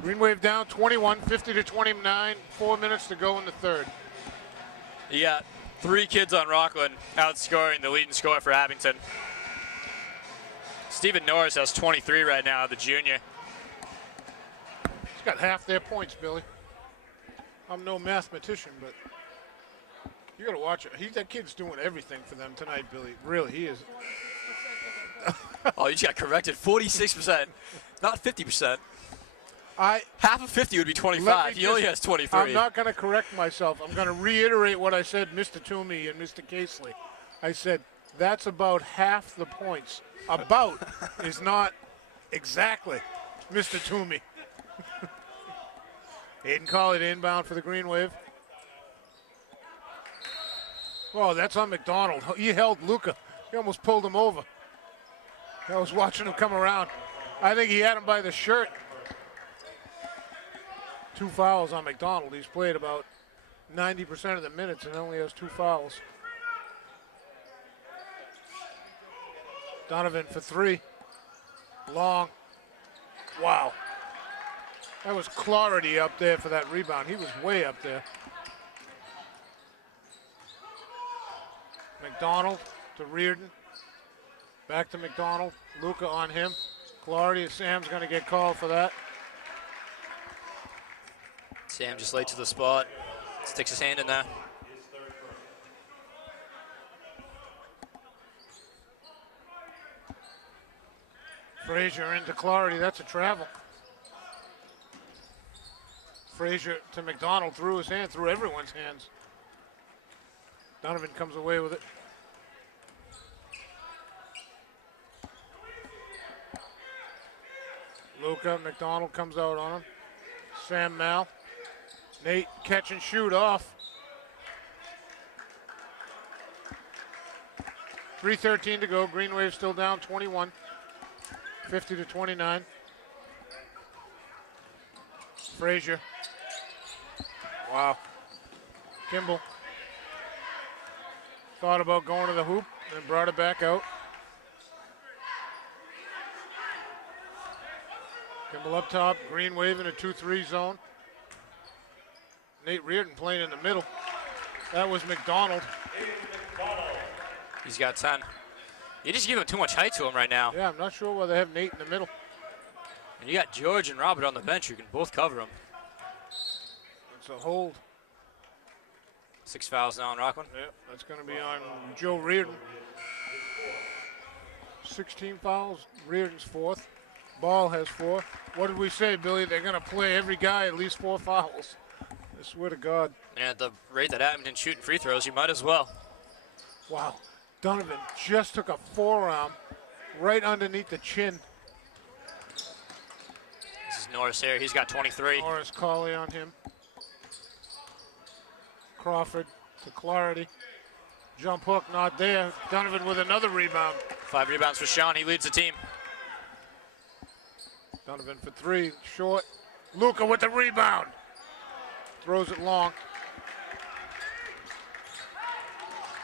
Green Wave down 21, 50-29. 4 minutes to go in the third. You got 3 kids on Rockland outscoring the leading scorer for Abington. Stephen Norris has 23 right now, the junior. He's got half their points, Billy. I'm no mathematician, but you got to watch it. That kid's doing everything for them tonight, Billy. Really, he is. Oh, you just got corrected. 46%, not 50%. Half of 50 would be 25. He only has 23. I'm not going to correct myself. I'm going to reiterate what I said, Mr. Toomey and Mr. Casely. I said that's about half the points. About is not exactly, Mr. Toomey. Aiden Colley inbound for the Green Wave. Oh, that's on McDonald. He held Luka. He almost pulled him over. I was watching him come around. I think he had him by the shirt. 2 fouls on McDonald. He's played about 90% of the minutes and only has 2 fouls. Donovan for 3. Long. Wow. That was Clarity up there for that rebound. He was way up there. McDonald to Reardon. Back to McDonald. Luka on him. Clarity. Sam's going to get called for that. Sam just late to the spot. Sticks his hand in there. Frazier into Clarity. That's a travel. Frazier to McDonald, through his hand, through everyone's hands. Donovan comes away with it. Luka, McDonald comes out on him. Sam Mal. Nate catch and shoot off. 3:13 to go. Green Wave still down 21. 50-29. Frazier. Wow. Kimball. Thought about going to the hoop and brought it back out. Kimball up top. Green Wave in a 2-3 zone. Nate Reardon playing in the middle. That was McDonald. He's got 10. You just give him too much height to him right now. Yeah, I'm not sure why they have Nate in the middle. And you got George and Robert on the bench who can both cover him. It's a hold. 6 fouls now on Rockland. Yeah, that's going to be on Joe Reardon. 16 fouls. Reardon's 4th. Ball has 4. What did we say, Billy? They're going to play every guy at least 4 fouls. I swear to God. And at the rate that Abington's shooting free throws, you might as well. Wow. Donovan just took a forearm right underneath the chin. This is Norris here. He's got 23. Norris Colley on him. Crawford to Clarity. Jump hook not there. Donovan with another rebound. 5 rebounds for Sean. He leads the team. Donovan for 3. Short. Luka with the rebound. Throws it long.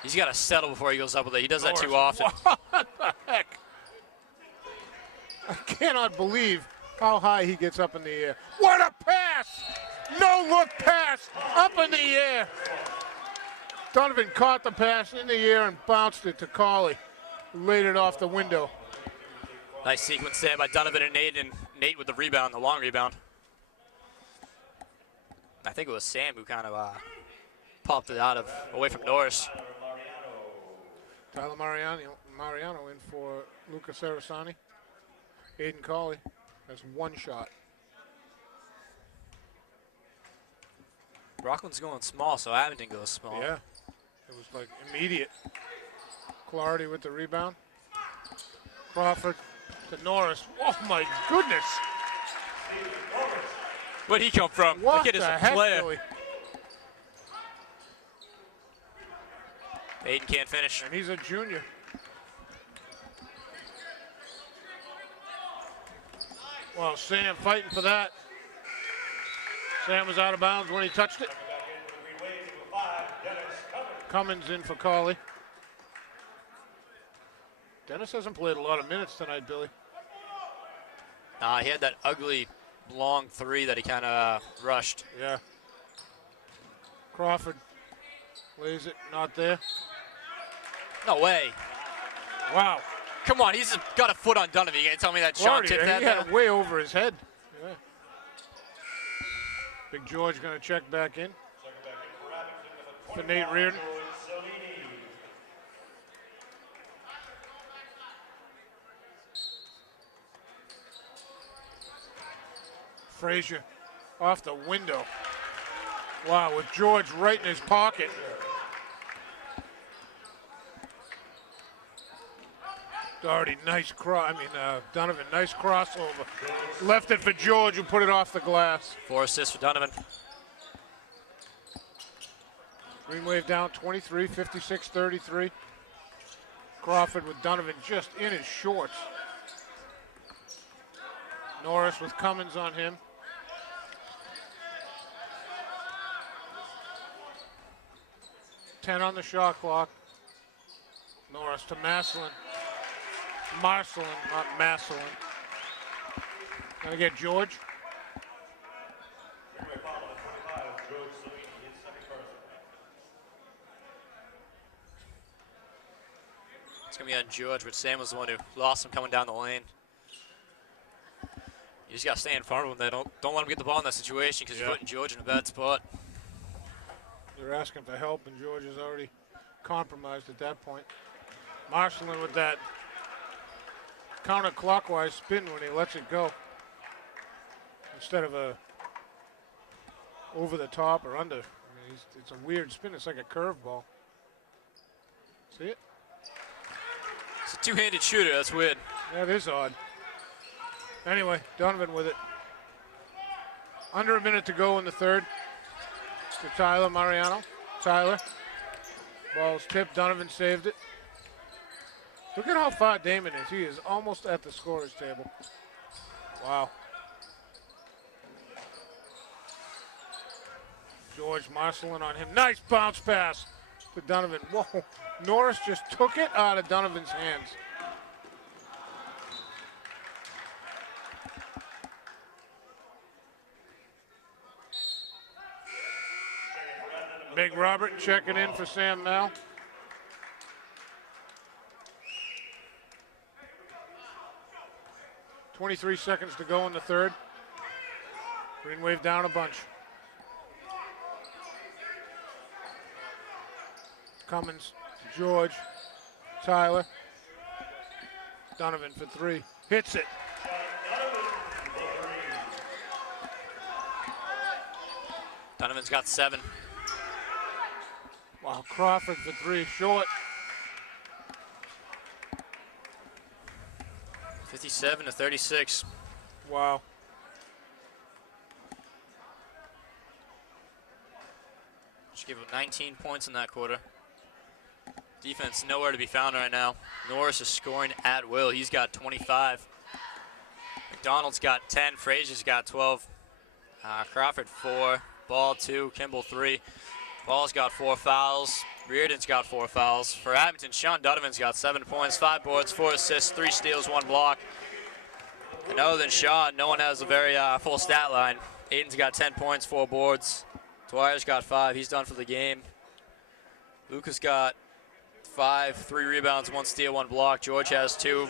He's got to settle before he goes up with it. He does that too often. What the heck? I cannot believe how high he gets up in the air. What a pass! No look pass up in the air. Donovan caught the pass in the air and bounced it to Colley, who laid it off the window. Nice sequence there by Donovan and Nate with the rebound, the long rebound. I think it was Sam who kind of popped it out of away from Norris. Tyler Mariano in for Luca Sarasani. Aiden Colley has 1 shot. Rockland's going small, so Abington goes small. Yeah, it was like immediate. Clarity with the rebound. Crawford to Norris. Oh my goodness! Where'd he come from? What the kid is the a heck, player. Billy? Aiden can't finish. And he's a junior. Well, Sam fighting for that. Sam was out of bounds when he touched it. Cummins in for Colley. Dennis hasn't played a lot of minutes tonight, Billy. He had that ugly long 3 that he kind of rushed. Yeah. Crawford lays it, not there. No way. Wow. Come on, he's got a foot on Donovan. You can't tell me that Sean Clarity, tipped that. he had it way over his head. Yeah. Big George going to check back in. For Nate Reardon. Frazier off the window. Wow, with George right in his pocket. Doherty, Donovan, nice crossover. Left it for George, who put it off the glass. 4 assists for Donovan. Green Wave down 23, 56-33. Crawford with Donovan just in his shorts. Norris with Cummins on him. Ten on the shot clock. Norris to Marcelin. Marcelin, not Marcelin. Gonna get George. It's gonna be on George, but Sam was the one who lost him coming down the lane. You just gotta stay in front of him there. Don't let him get the ball in that situation because you're putting George in a bad spot. They're asking for help, and George is already compromised at that point. Marcelin with that counterclockwise spin when he lets it go. Instead of a over the top or under. I mean, it's a weird spin. It's like a curveball. See it? It's a two-handed shooter. That's weird. That is odd. Anyway, Donovan with it. Under a minute to go in the third. To Tyler Mariano. Tyler. Ball's tipped. Donovan saved it. Look at how far Damon is. He is almost at the scorer's table. Wow. George Marcelin on him. Nice bounce pass to Donovan. Whoa. Norris just took it out of Donovan's hands. Big Robert checking in for Sam Mel. .23 seconds to go in the third. Green Wave down a bunch. Cummins, George, Tyler. Donovan for three. Hits it. Donovan's got 7. Wow, Crawford for three. Short. 57-36. Wow. Just give him 19 points in that quarter. Defense nowhere to be found right now. Norris is scoring at will. He's got 25. McDonald's got 10. Frazier's got 12. Crawford 4. Ball 2. Kimball 3. Ball's got 4 fouls. Reardon's got 4 fouls. For Abington, Sean Donovan's got 7 points, 5 boards, 4 assists, 3 steals, 1 block. And other than Sean, no one has a very full stat line. Aiden's got 10 points, 4 boards. Dwyer's got 5. He's done for the game. Lucas got 5, 3 rebounds, 1 steal, 1 block. George has 2.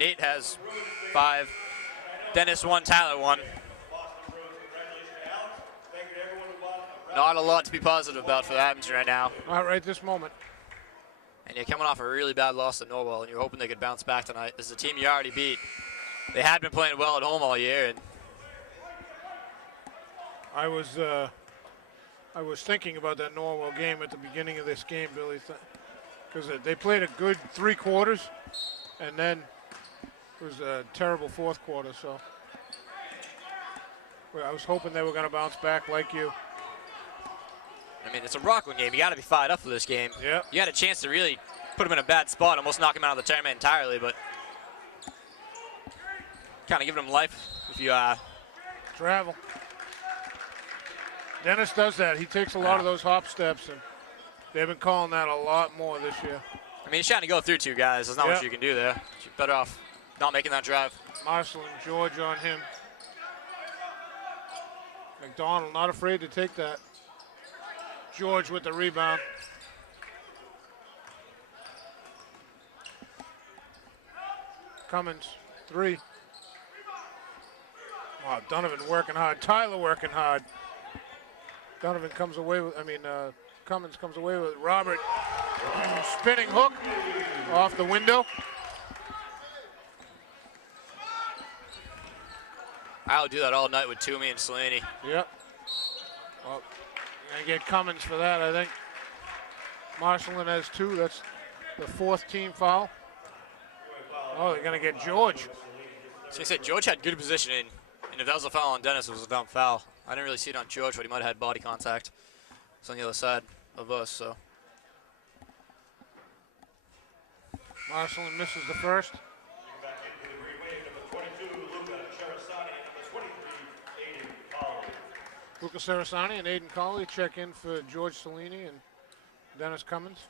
Nate has 5. Dennis 1, Tyler 1. Not a lot to be positive about for the Abington right now. Not right this moment. And you're coming off a really bad loss to Norwell, and you're hoping they could bounce back tonight. This is a team you already beat. They had been playing well at home all year. And I was thinking about that Norwell game at the beginning of this game, Billy, because they played a good 3 quarters, and then it was a terrible 4th quarter. So I was hoping they were going to bounce back like you. I mean, it's a Rockland game. You got to be fired up for this game. Yeah. You had a chance to really put them in a bad spot, almost knock them out of the tournament entirely, but kind of giving them life if you travel. Dennis does that. He takes a lot of those hop steps, and they've been calling that a lot more this year. I mean, he's trying to go through 2 guys. There's not much you can do there. You're better off not making that drive. Marcelin, George on him. McDonald not afraid to take that. George with the rebound. Cummins, 3. Wow, Donovan working hard. Tyler working hard. Donovan comes away with, Cummins comes away with Robert. Spinning hook off the window. I'll do that all night with Toomey and Slaney. Yep. Well, gonna get Cummins for that, I think. Marshallin has 2. That's the 4th team foul. Oh, they're gonna get George. So he said George had good positioning, and if that was a foul on Dennis, it was a dumb foul. I didn't really see it on George, but he might have had body contact. It's on the other side of us, so. Marshallin misses the first. Back into the green wave, number 22, Luca Cherasani, number 23, Aiden Colley. Luca Sarasani and Aiden Colley check in for George Cellini and Dennis Cummins.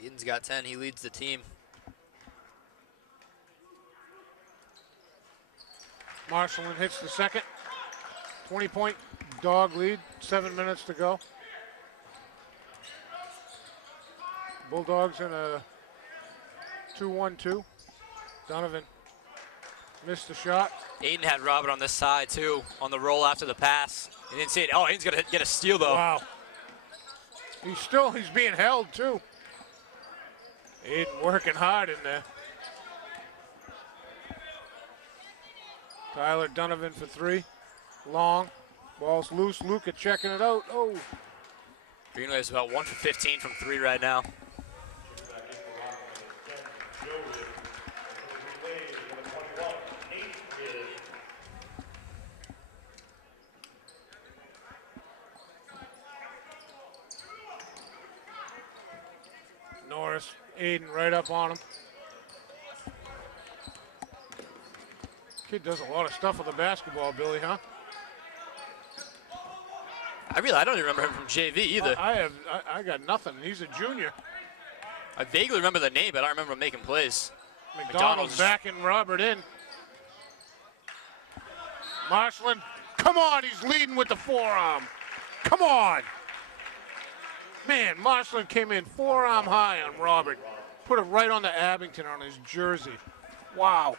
Aiden's got 10. He leads the team. Marshallin hits the second. 20-point dog lead. 7 minutes to go. Bulldogs in a 2-1-2. Donovan missed the shot. Aiden had Robert on this side, too, on the roll after the pass. He didn't see it. Oh, Aiden's going to get a steal, though. Wow. He's being held, too. Aiden working hard in there. Tyler Donovan for 3. Long. Ball's loose. Luca checking it out. Oh. Greenway's about 1 for 15 from 3 right now. Norris, Aiden right up on him. Kid does a lot of stuff with the basketball, Billy, huh? I don't even remember him from JV either. I got nothing. He's a junior. I vaguely remember the name, but I don't remember him making plays. McDonald's backing Robert in. Marshallin, come on, he's leading with the forearm. Come on. Man, Marshallin came in forearm high on Robert. Put it right on the Abington on his jersey. Wow.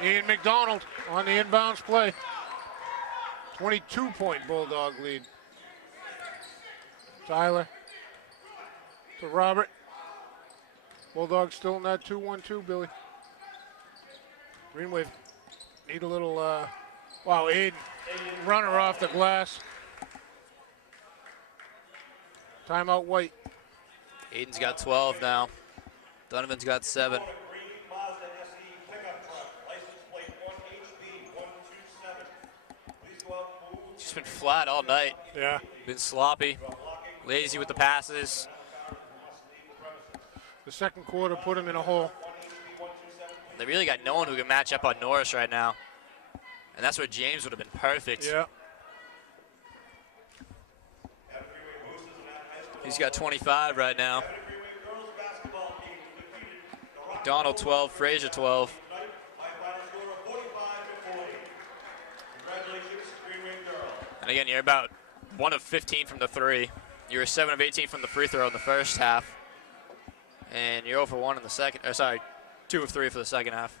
Ian McDonald on the inbounds play. 22-point Bulldog lead. Tyler to Robert. Bulldogs still in that 2-1-2, Billy. Green Wave need a little, wow, Aiden, runner off the glass. Timeout White. Aiden's got 12 now. Donovan's got 7. Just been flat all night. Yeah. Been sloppy, lazy with the passes. The second quarter put him in a hole. They really got no one who can match up on Norris right now. And that's where James would have been perfect. Yeah. He's got 25 right now. McDonald 12, Frazier 12. And again, you're about 1 of 15 from the 3. You were 7 of 18 from the free throw in the first half. And you're 0 for 1 in the second, 2 of 3 for the second half.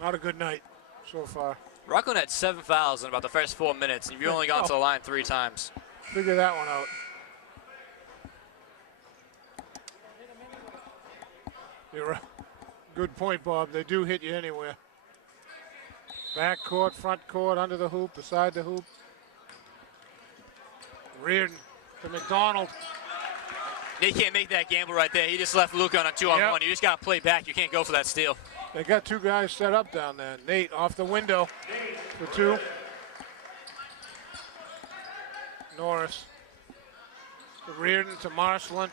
Not a good night so far. Rockland had 7 fouls in about the first 4 minutes, and you've only gone to the line 3 times. Figure that one out. You're a good point, Bob. They do hit you anywhere. Back court, front court, under the hoop, beside the hoop. Reardon to McDonald. They can't make that gamble right there. He just left Luke on a 2-on-1. You just got to play back. You can't go for that steal. They got 2 guys set up down there. Nate off the window for 2. Norris to Reardon to Marshallin.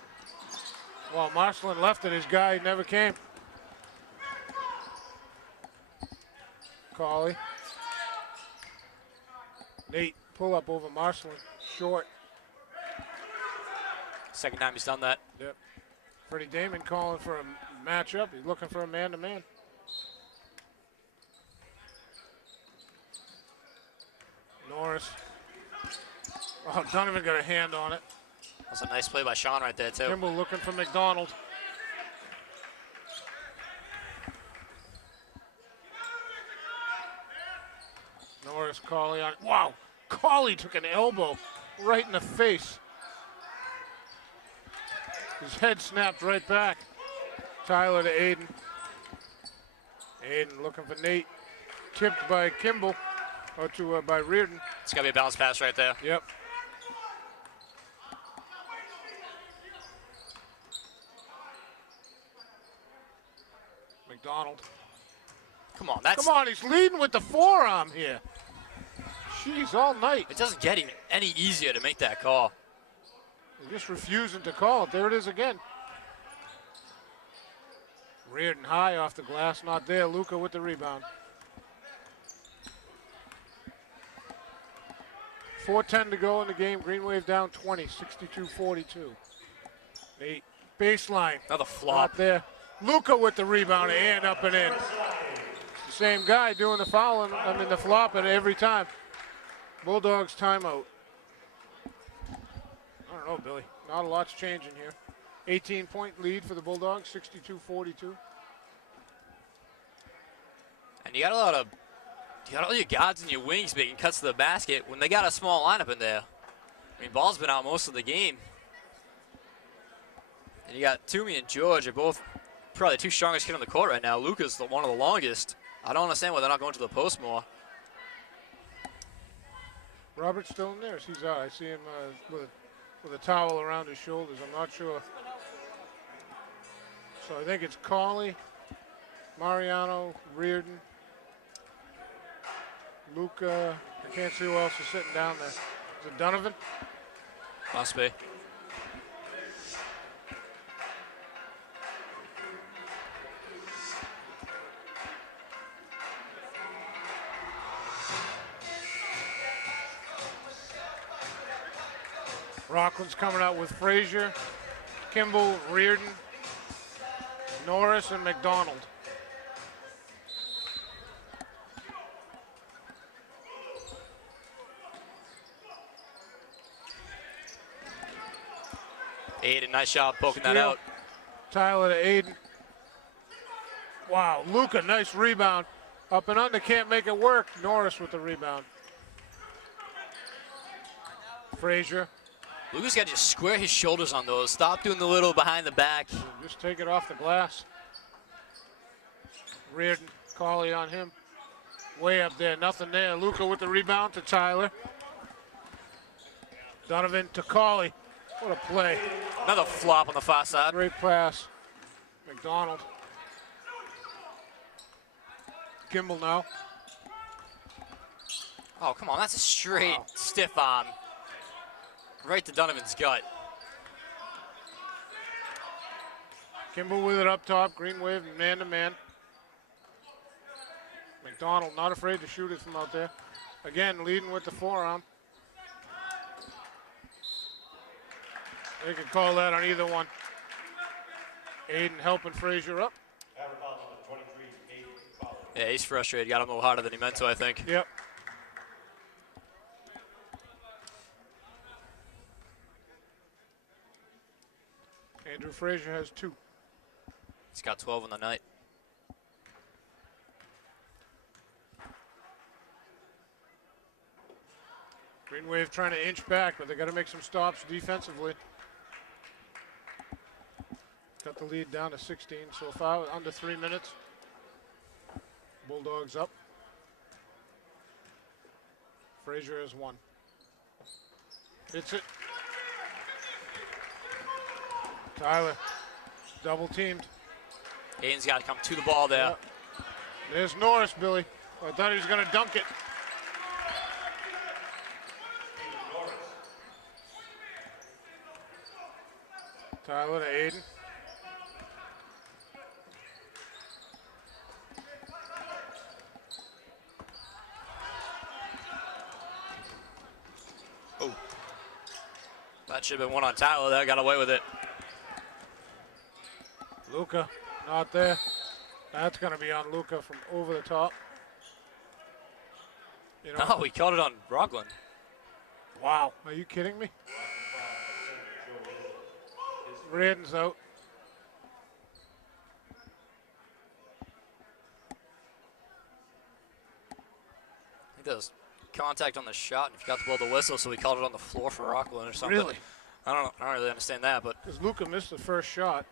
Well, Marshallin left it. His guy never came. Colley. Nate pull up over Marshallin. Short. Second time he's done that. Yep. Freddie Damon calling for a matchup. He's looking for a man-to-man. Norris. Oh, Donovan got a hand on it. That's a nice play by Sean right there, too. Kimball looking for McDonald. Norris, Cauley on. Wow, Cauley took an elbow right in the face. His head snapped right back. Tyler to Aiden. Aiden looking for Nate. Tipped by Kimball, or by Reardon. It's got to be a bounce pass right there. Yep. McDonald. Come on, that's... Come on, he's leading with the forearm here. Jeez, all night. It doesn't get even any easier to make that call. They're just refusing to call it. There it is again. Reardon high off the glass, not there. Luca with the rebound. 4:10 to go in the game. Green Wave down 20, 62-42. Nate, baseline. Another flop. Not there. Luca with the rebound and up and in. It's the same guy doing the fouling, the flopping every time. Bulldogs timeout. I don't know, Billy. Not a lot's changing here. 18-point lead for the Bulldogs, 62-42. And you got all your guards and your wings making cuts to the basket when they got a small lineup in there. I mean, Ball's been out most of the game. And you got Toomey and George are both probably the two strongest kids on the court right now. Luca's one of the longest. I don't understand why they're not going to the post more. Robert's still in there. He's out. I see him with a towel around his shoulders. I'm not sure. So I think it's Cauley, Mariano, Reardon, Luca. I can't see who else is sitting down there. Is it Donovan? Must be. Rockland's coming out with Frazier, Kimball, Reardon, Norris, and McDonald. Aiden, nice job poking that out. Tyler to Aiden. Wow, Luca, nice rebound. Up and under, can't make it work. Norris with the rebound. Frazier. Luca's got to just square his shoulders on those. Stop doing the little behind the back. Just take it off the glass. Reardon, Cauley on him. Way up there, nothing there. Luca with the rebound to Tyler. Donovan to Cauley. What a play. Another flop on the far side. Great pass. McDonald. Kimball now. Oh, come on. That's a straight stiff arm. Right to Donovan's gut. Kimball with it up top. Green Wave man to man. McDonald not afraid to shoot it from out there. Again, leading with the forearm. They could call that on either one. Aiden helping Frazier up. Yeah, he's frustrated. Got him a little harder than he meant to, I think. Yep. Andrew Frazier has 2. He's got 12 on the night. Green Wave trying to inch back, but they got to make some stops defensively. Got the lead down to 16 so far, under 3 minutes. Bulldogs up. Frazier has 1. Hits it. Tyler, double teamed. Aiden's got to come to the ball there. Yep. There's Norris, Billy. I thought he was going to dunk it. Tyler to Aiden. Oh. That should have been one on Tyler there. Got away with it. Luca, not there. That's going to be on Luca from over the top. You know, No, he caught it on Rockland. wow, are you kidding me? Reardon's out. I think that was contact on the shot, and he forgot to blow the whistle, so we called it on the floor for Rockland or something. Really? I don't really understand that, but Because Luca missed the first shot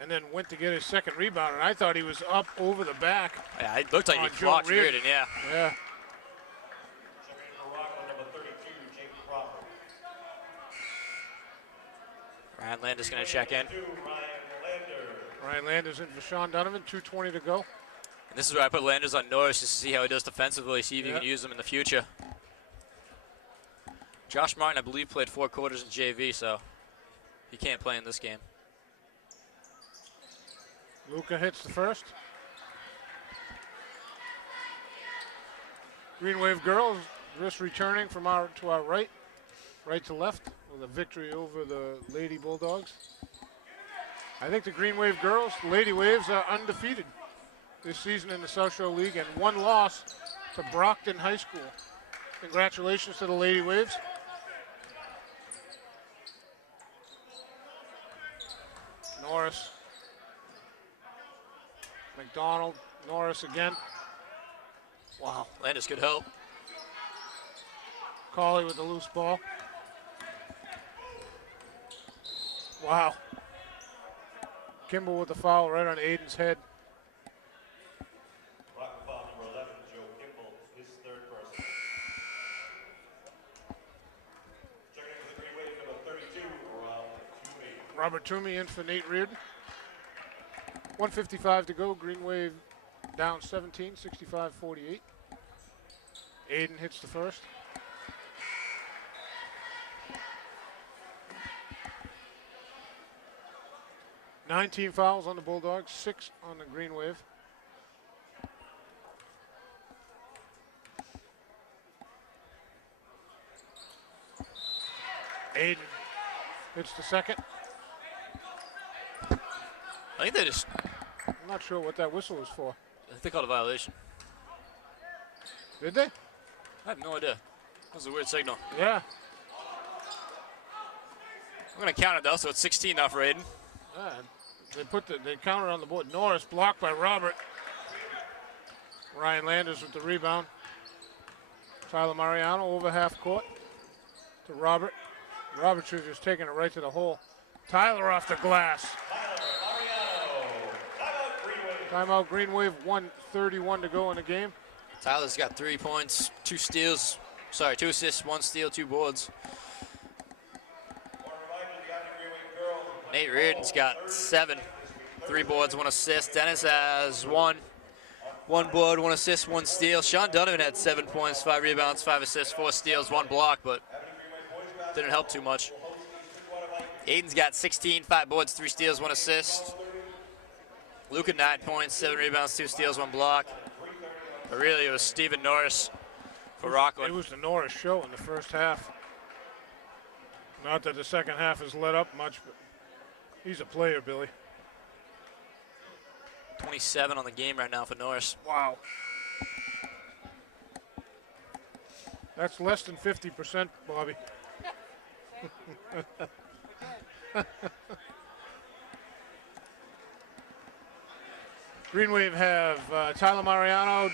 and then went to get his second rebound, and I thought he was up over the back. yeah, it looked like he On Joe blocked Reardon. Reardon, yeah. Yeah. Checking in for Rockland, number 32, Jake Crawford. Ryan Landis going to check in. 2, Ryan Lander. Ryan Landers in for Sean Donovan, 2:20 to go. And this is where I put Landis on Norris just to see how he does defensively, see if you Yeah. can use him in the future. Josh Martin, I believe, played 4 quarters in JV, so he can't play in this game. Luca hits the first. Green Wave girls just returning from to our right to left with a victory over the Lady Bulldogs. I think the Green Wave girls, the Lady Waves, are undefeated this season in the South Shore League, and 1 loss to Brockton High School. Congratulations to the Lady Waves. Norris. McDonald, Norris again. Wow, Landis could help. Cauley with the loose ball. Wow. Kimball with the foul right on Aiden's head. Rockland foul number 11, Joe Kimball, his 3rd person. Checking in for the Green Wave, number 32, Toomey. Robert Toomey in for Nate Reardon. 1:55 to go. Green Wave down 17, 65-48. Aiden hits the first. Nineteen fouls on the Bulldogs, 6 on the Green Wave. Aiden hits the second. I think they just, I'm not sure what that whistle was for. I think they called a violation. Did they? I have no idea. That was a weird signal. Yeah. I'm going to count it though, so it's 16 now for Aiden. They counted on the board. Norris blocked by Robert. Ryan Landers with the rebound. Tyler Mariano over half court to Robert. Robert should have just taken it right to the hole. Tyler off the glass. Timeout Green Wave, 1:31 to go in the game. Tyler's got 3 points, 2 steals. Sorry, 2 assists, 1 steal, 2 boards. Nate Reardon's got 7, 3 boards, 1 assist. Dennis has 1 board, 1 assist, 1 steal. Sean Donovan had 7 points, 5 rebounds, 5 assists, 4 steals, 1 block, but didn't help too much. Aiden's got 16, 5 boards, 3 steals, 1 assist. Luca 9 points, 7 rebounds, 2 steals, 1 block. But really, it was Stephen Norris for Rockland. It was the Norris show in the first half. Not that the second half has let up much, but he's a player, Billy. 27 on the game right now for Norris. Wow. That's less than 50%, Bobby. Green Wave have Tyler Mariano,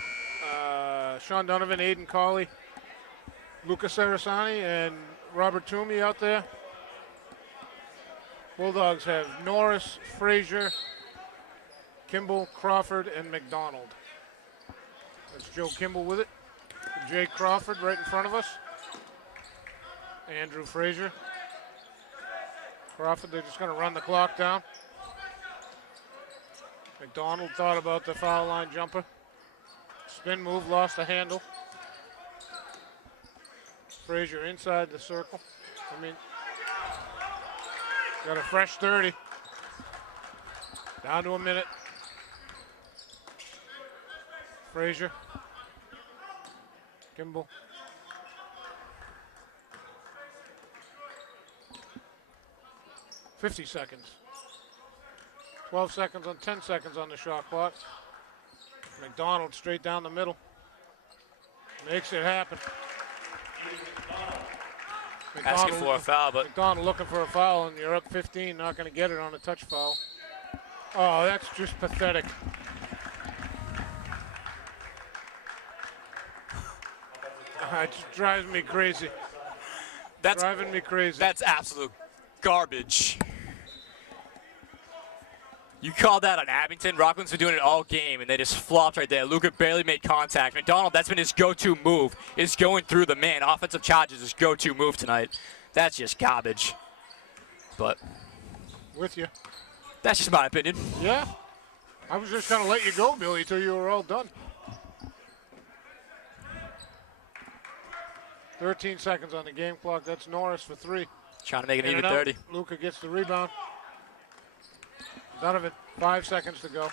Sean Donovan, Aiden Cauley, Luca Sarasani, and Robert Toomey out there. Bulldogs have Norris, Frazier, Kimball, Crawford, and McDonald. That's Joe Kimball with it. Jake Crawford right in front of us. Andrew Frazier. Crawford, they're just going to run the clock down. McDonald thought about the foul line jumper. Spin move, lost the handle. Frazier inside the circle. Got a fresh 30. Down to a minute. Frazier. Kimball. $50 seconds. 12 seconds on 10 seconds on the shot clock. McDonald straight down the middle. Makes it happen. Asking for a foul, but McDonald looking for a foul, and you're up 15, not going to get it on a touch foul. Oh, that's just pathetic. It just drives me crazy. That's Driving me crazy. That's absolute garbage. You call that on Abington? Rockland's been doing it all game, and they just flopped right there. Luca barely made contact. McDonald, that's been his go-to move, is going through the man. Offensive charge is his go-to move tonight. That's just garbage. But with you. that's just my opinion. Yeah. I was just going to let you go, Billy, till you were all done. 13 seconds on the game clock. That's Norris for 3. Trying to make it In even and out. 30. Luca gets the rebound. Donovan, 5 seconds to go.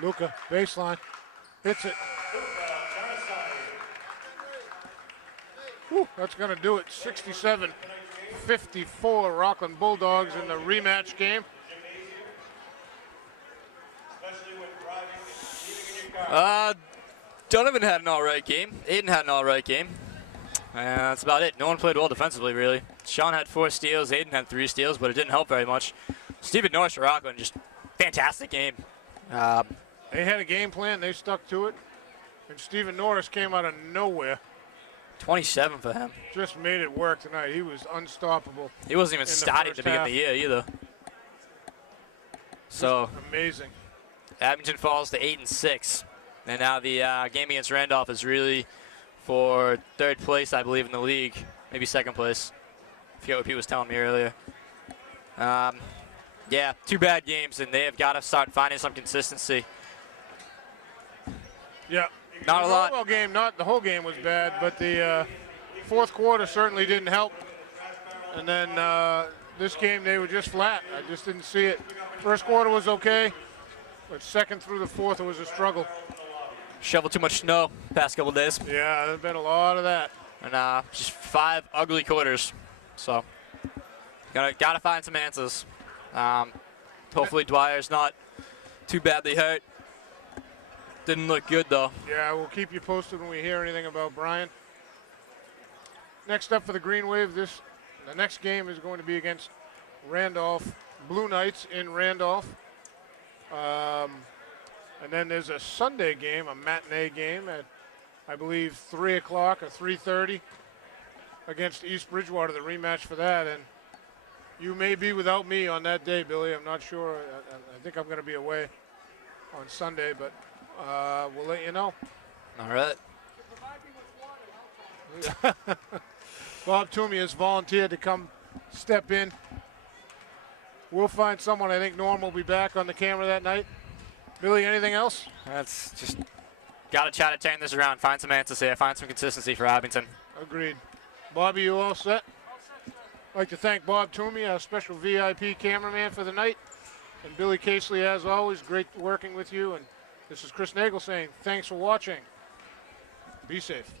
Luca, baseline, hits it. Whew, that's going to do it. 67-54, Rockland Bulldogs in the rematch game. Donovan had an all-right game. Aiden had an all-right game. And that's about it. No one played well defensively, really. Sean had 4 steals. Aiden had 3 steals, but it didn't help very much. Stephen Norris for Rockland, just fantastic game. They had a game plan. They stuck to it. And Stephen Norris came out of nowhere. 27 for him. Just made it work tonight. He was unstoppable. He wasn't even starting to begin the year either. So amazing. Abington falls to 8-6. And now the game against Randolph is really for 3rd place, I believe, in the league. Maybe 2nd place. I forget what he was telling me earlier. Yeah, 2 bad games, and they have got to start finding some consistency. Yeah. Not a lot. Well, game, not the whole game was bad, but the 4th quarter certainly didn't help. And then this game, they were just flat. I just didn't see it. 1st quarter was okay, but 2nd through the 4th, it was a struggle. Shoveled too much snow past couple days. Yeah, there's been a lot of that. And just 5 ugly quarters. So gotta find some answers. Hopefully Dwyer's not too badly hurt. Didn't look good though. Yeah, we'll keep you posted when we hear anything about Brian. Next up for the Green Wave, the next game is going to be against Randolph Blue Knights in Randolph. And then there's a Sunday game, a matinee game at, I believe, 3 o'clock or 3:30 against East Bridgewater, the rematch for that. And you may be without me on that day, Billy. I'm not sure. I think I'm going to be away on Sunday, but we'll let you know. All right. Bob Toomey has volunteered to come step in. We'll find someone. I think Norm will be back on the camera that night. Billy, anything else? That's just got to try to turn this around, find some answers here, find some consistency for Abington. Agreed. Bobby, you all set? I'd like to thank Bob Toomey, our special VIP cameraman for the night. And Billy Casely, as always, great working with you. And this is Chris Nagel saying thanks for watching. Be safe.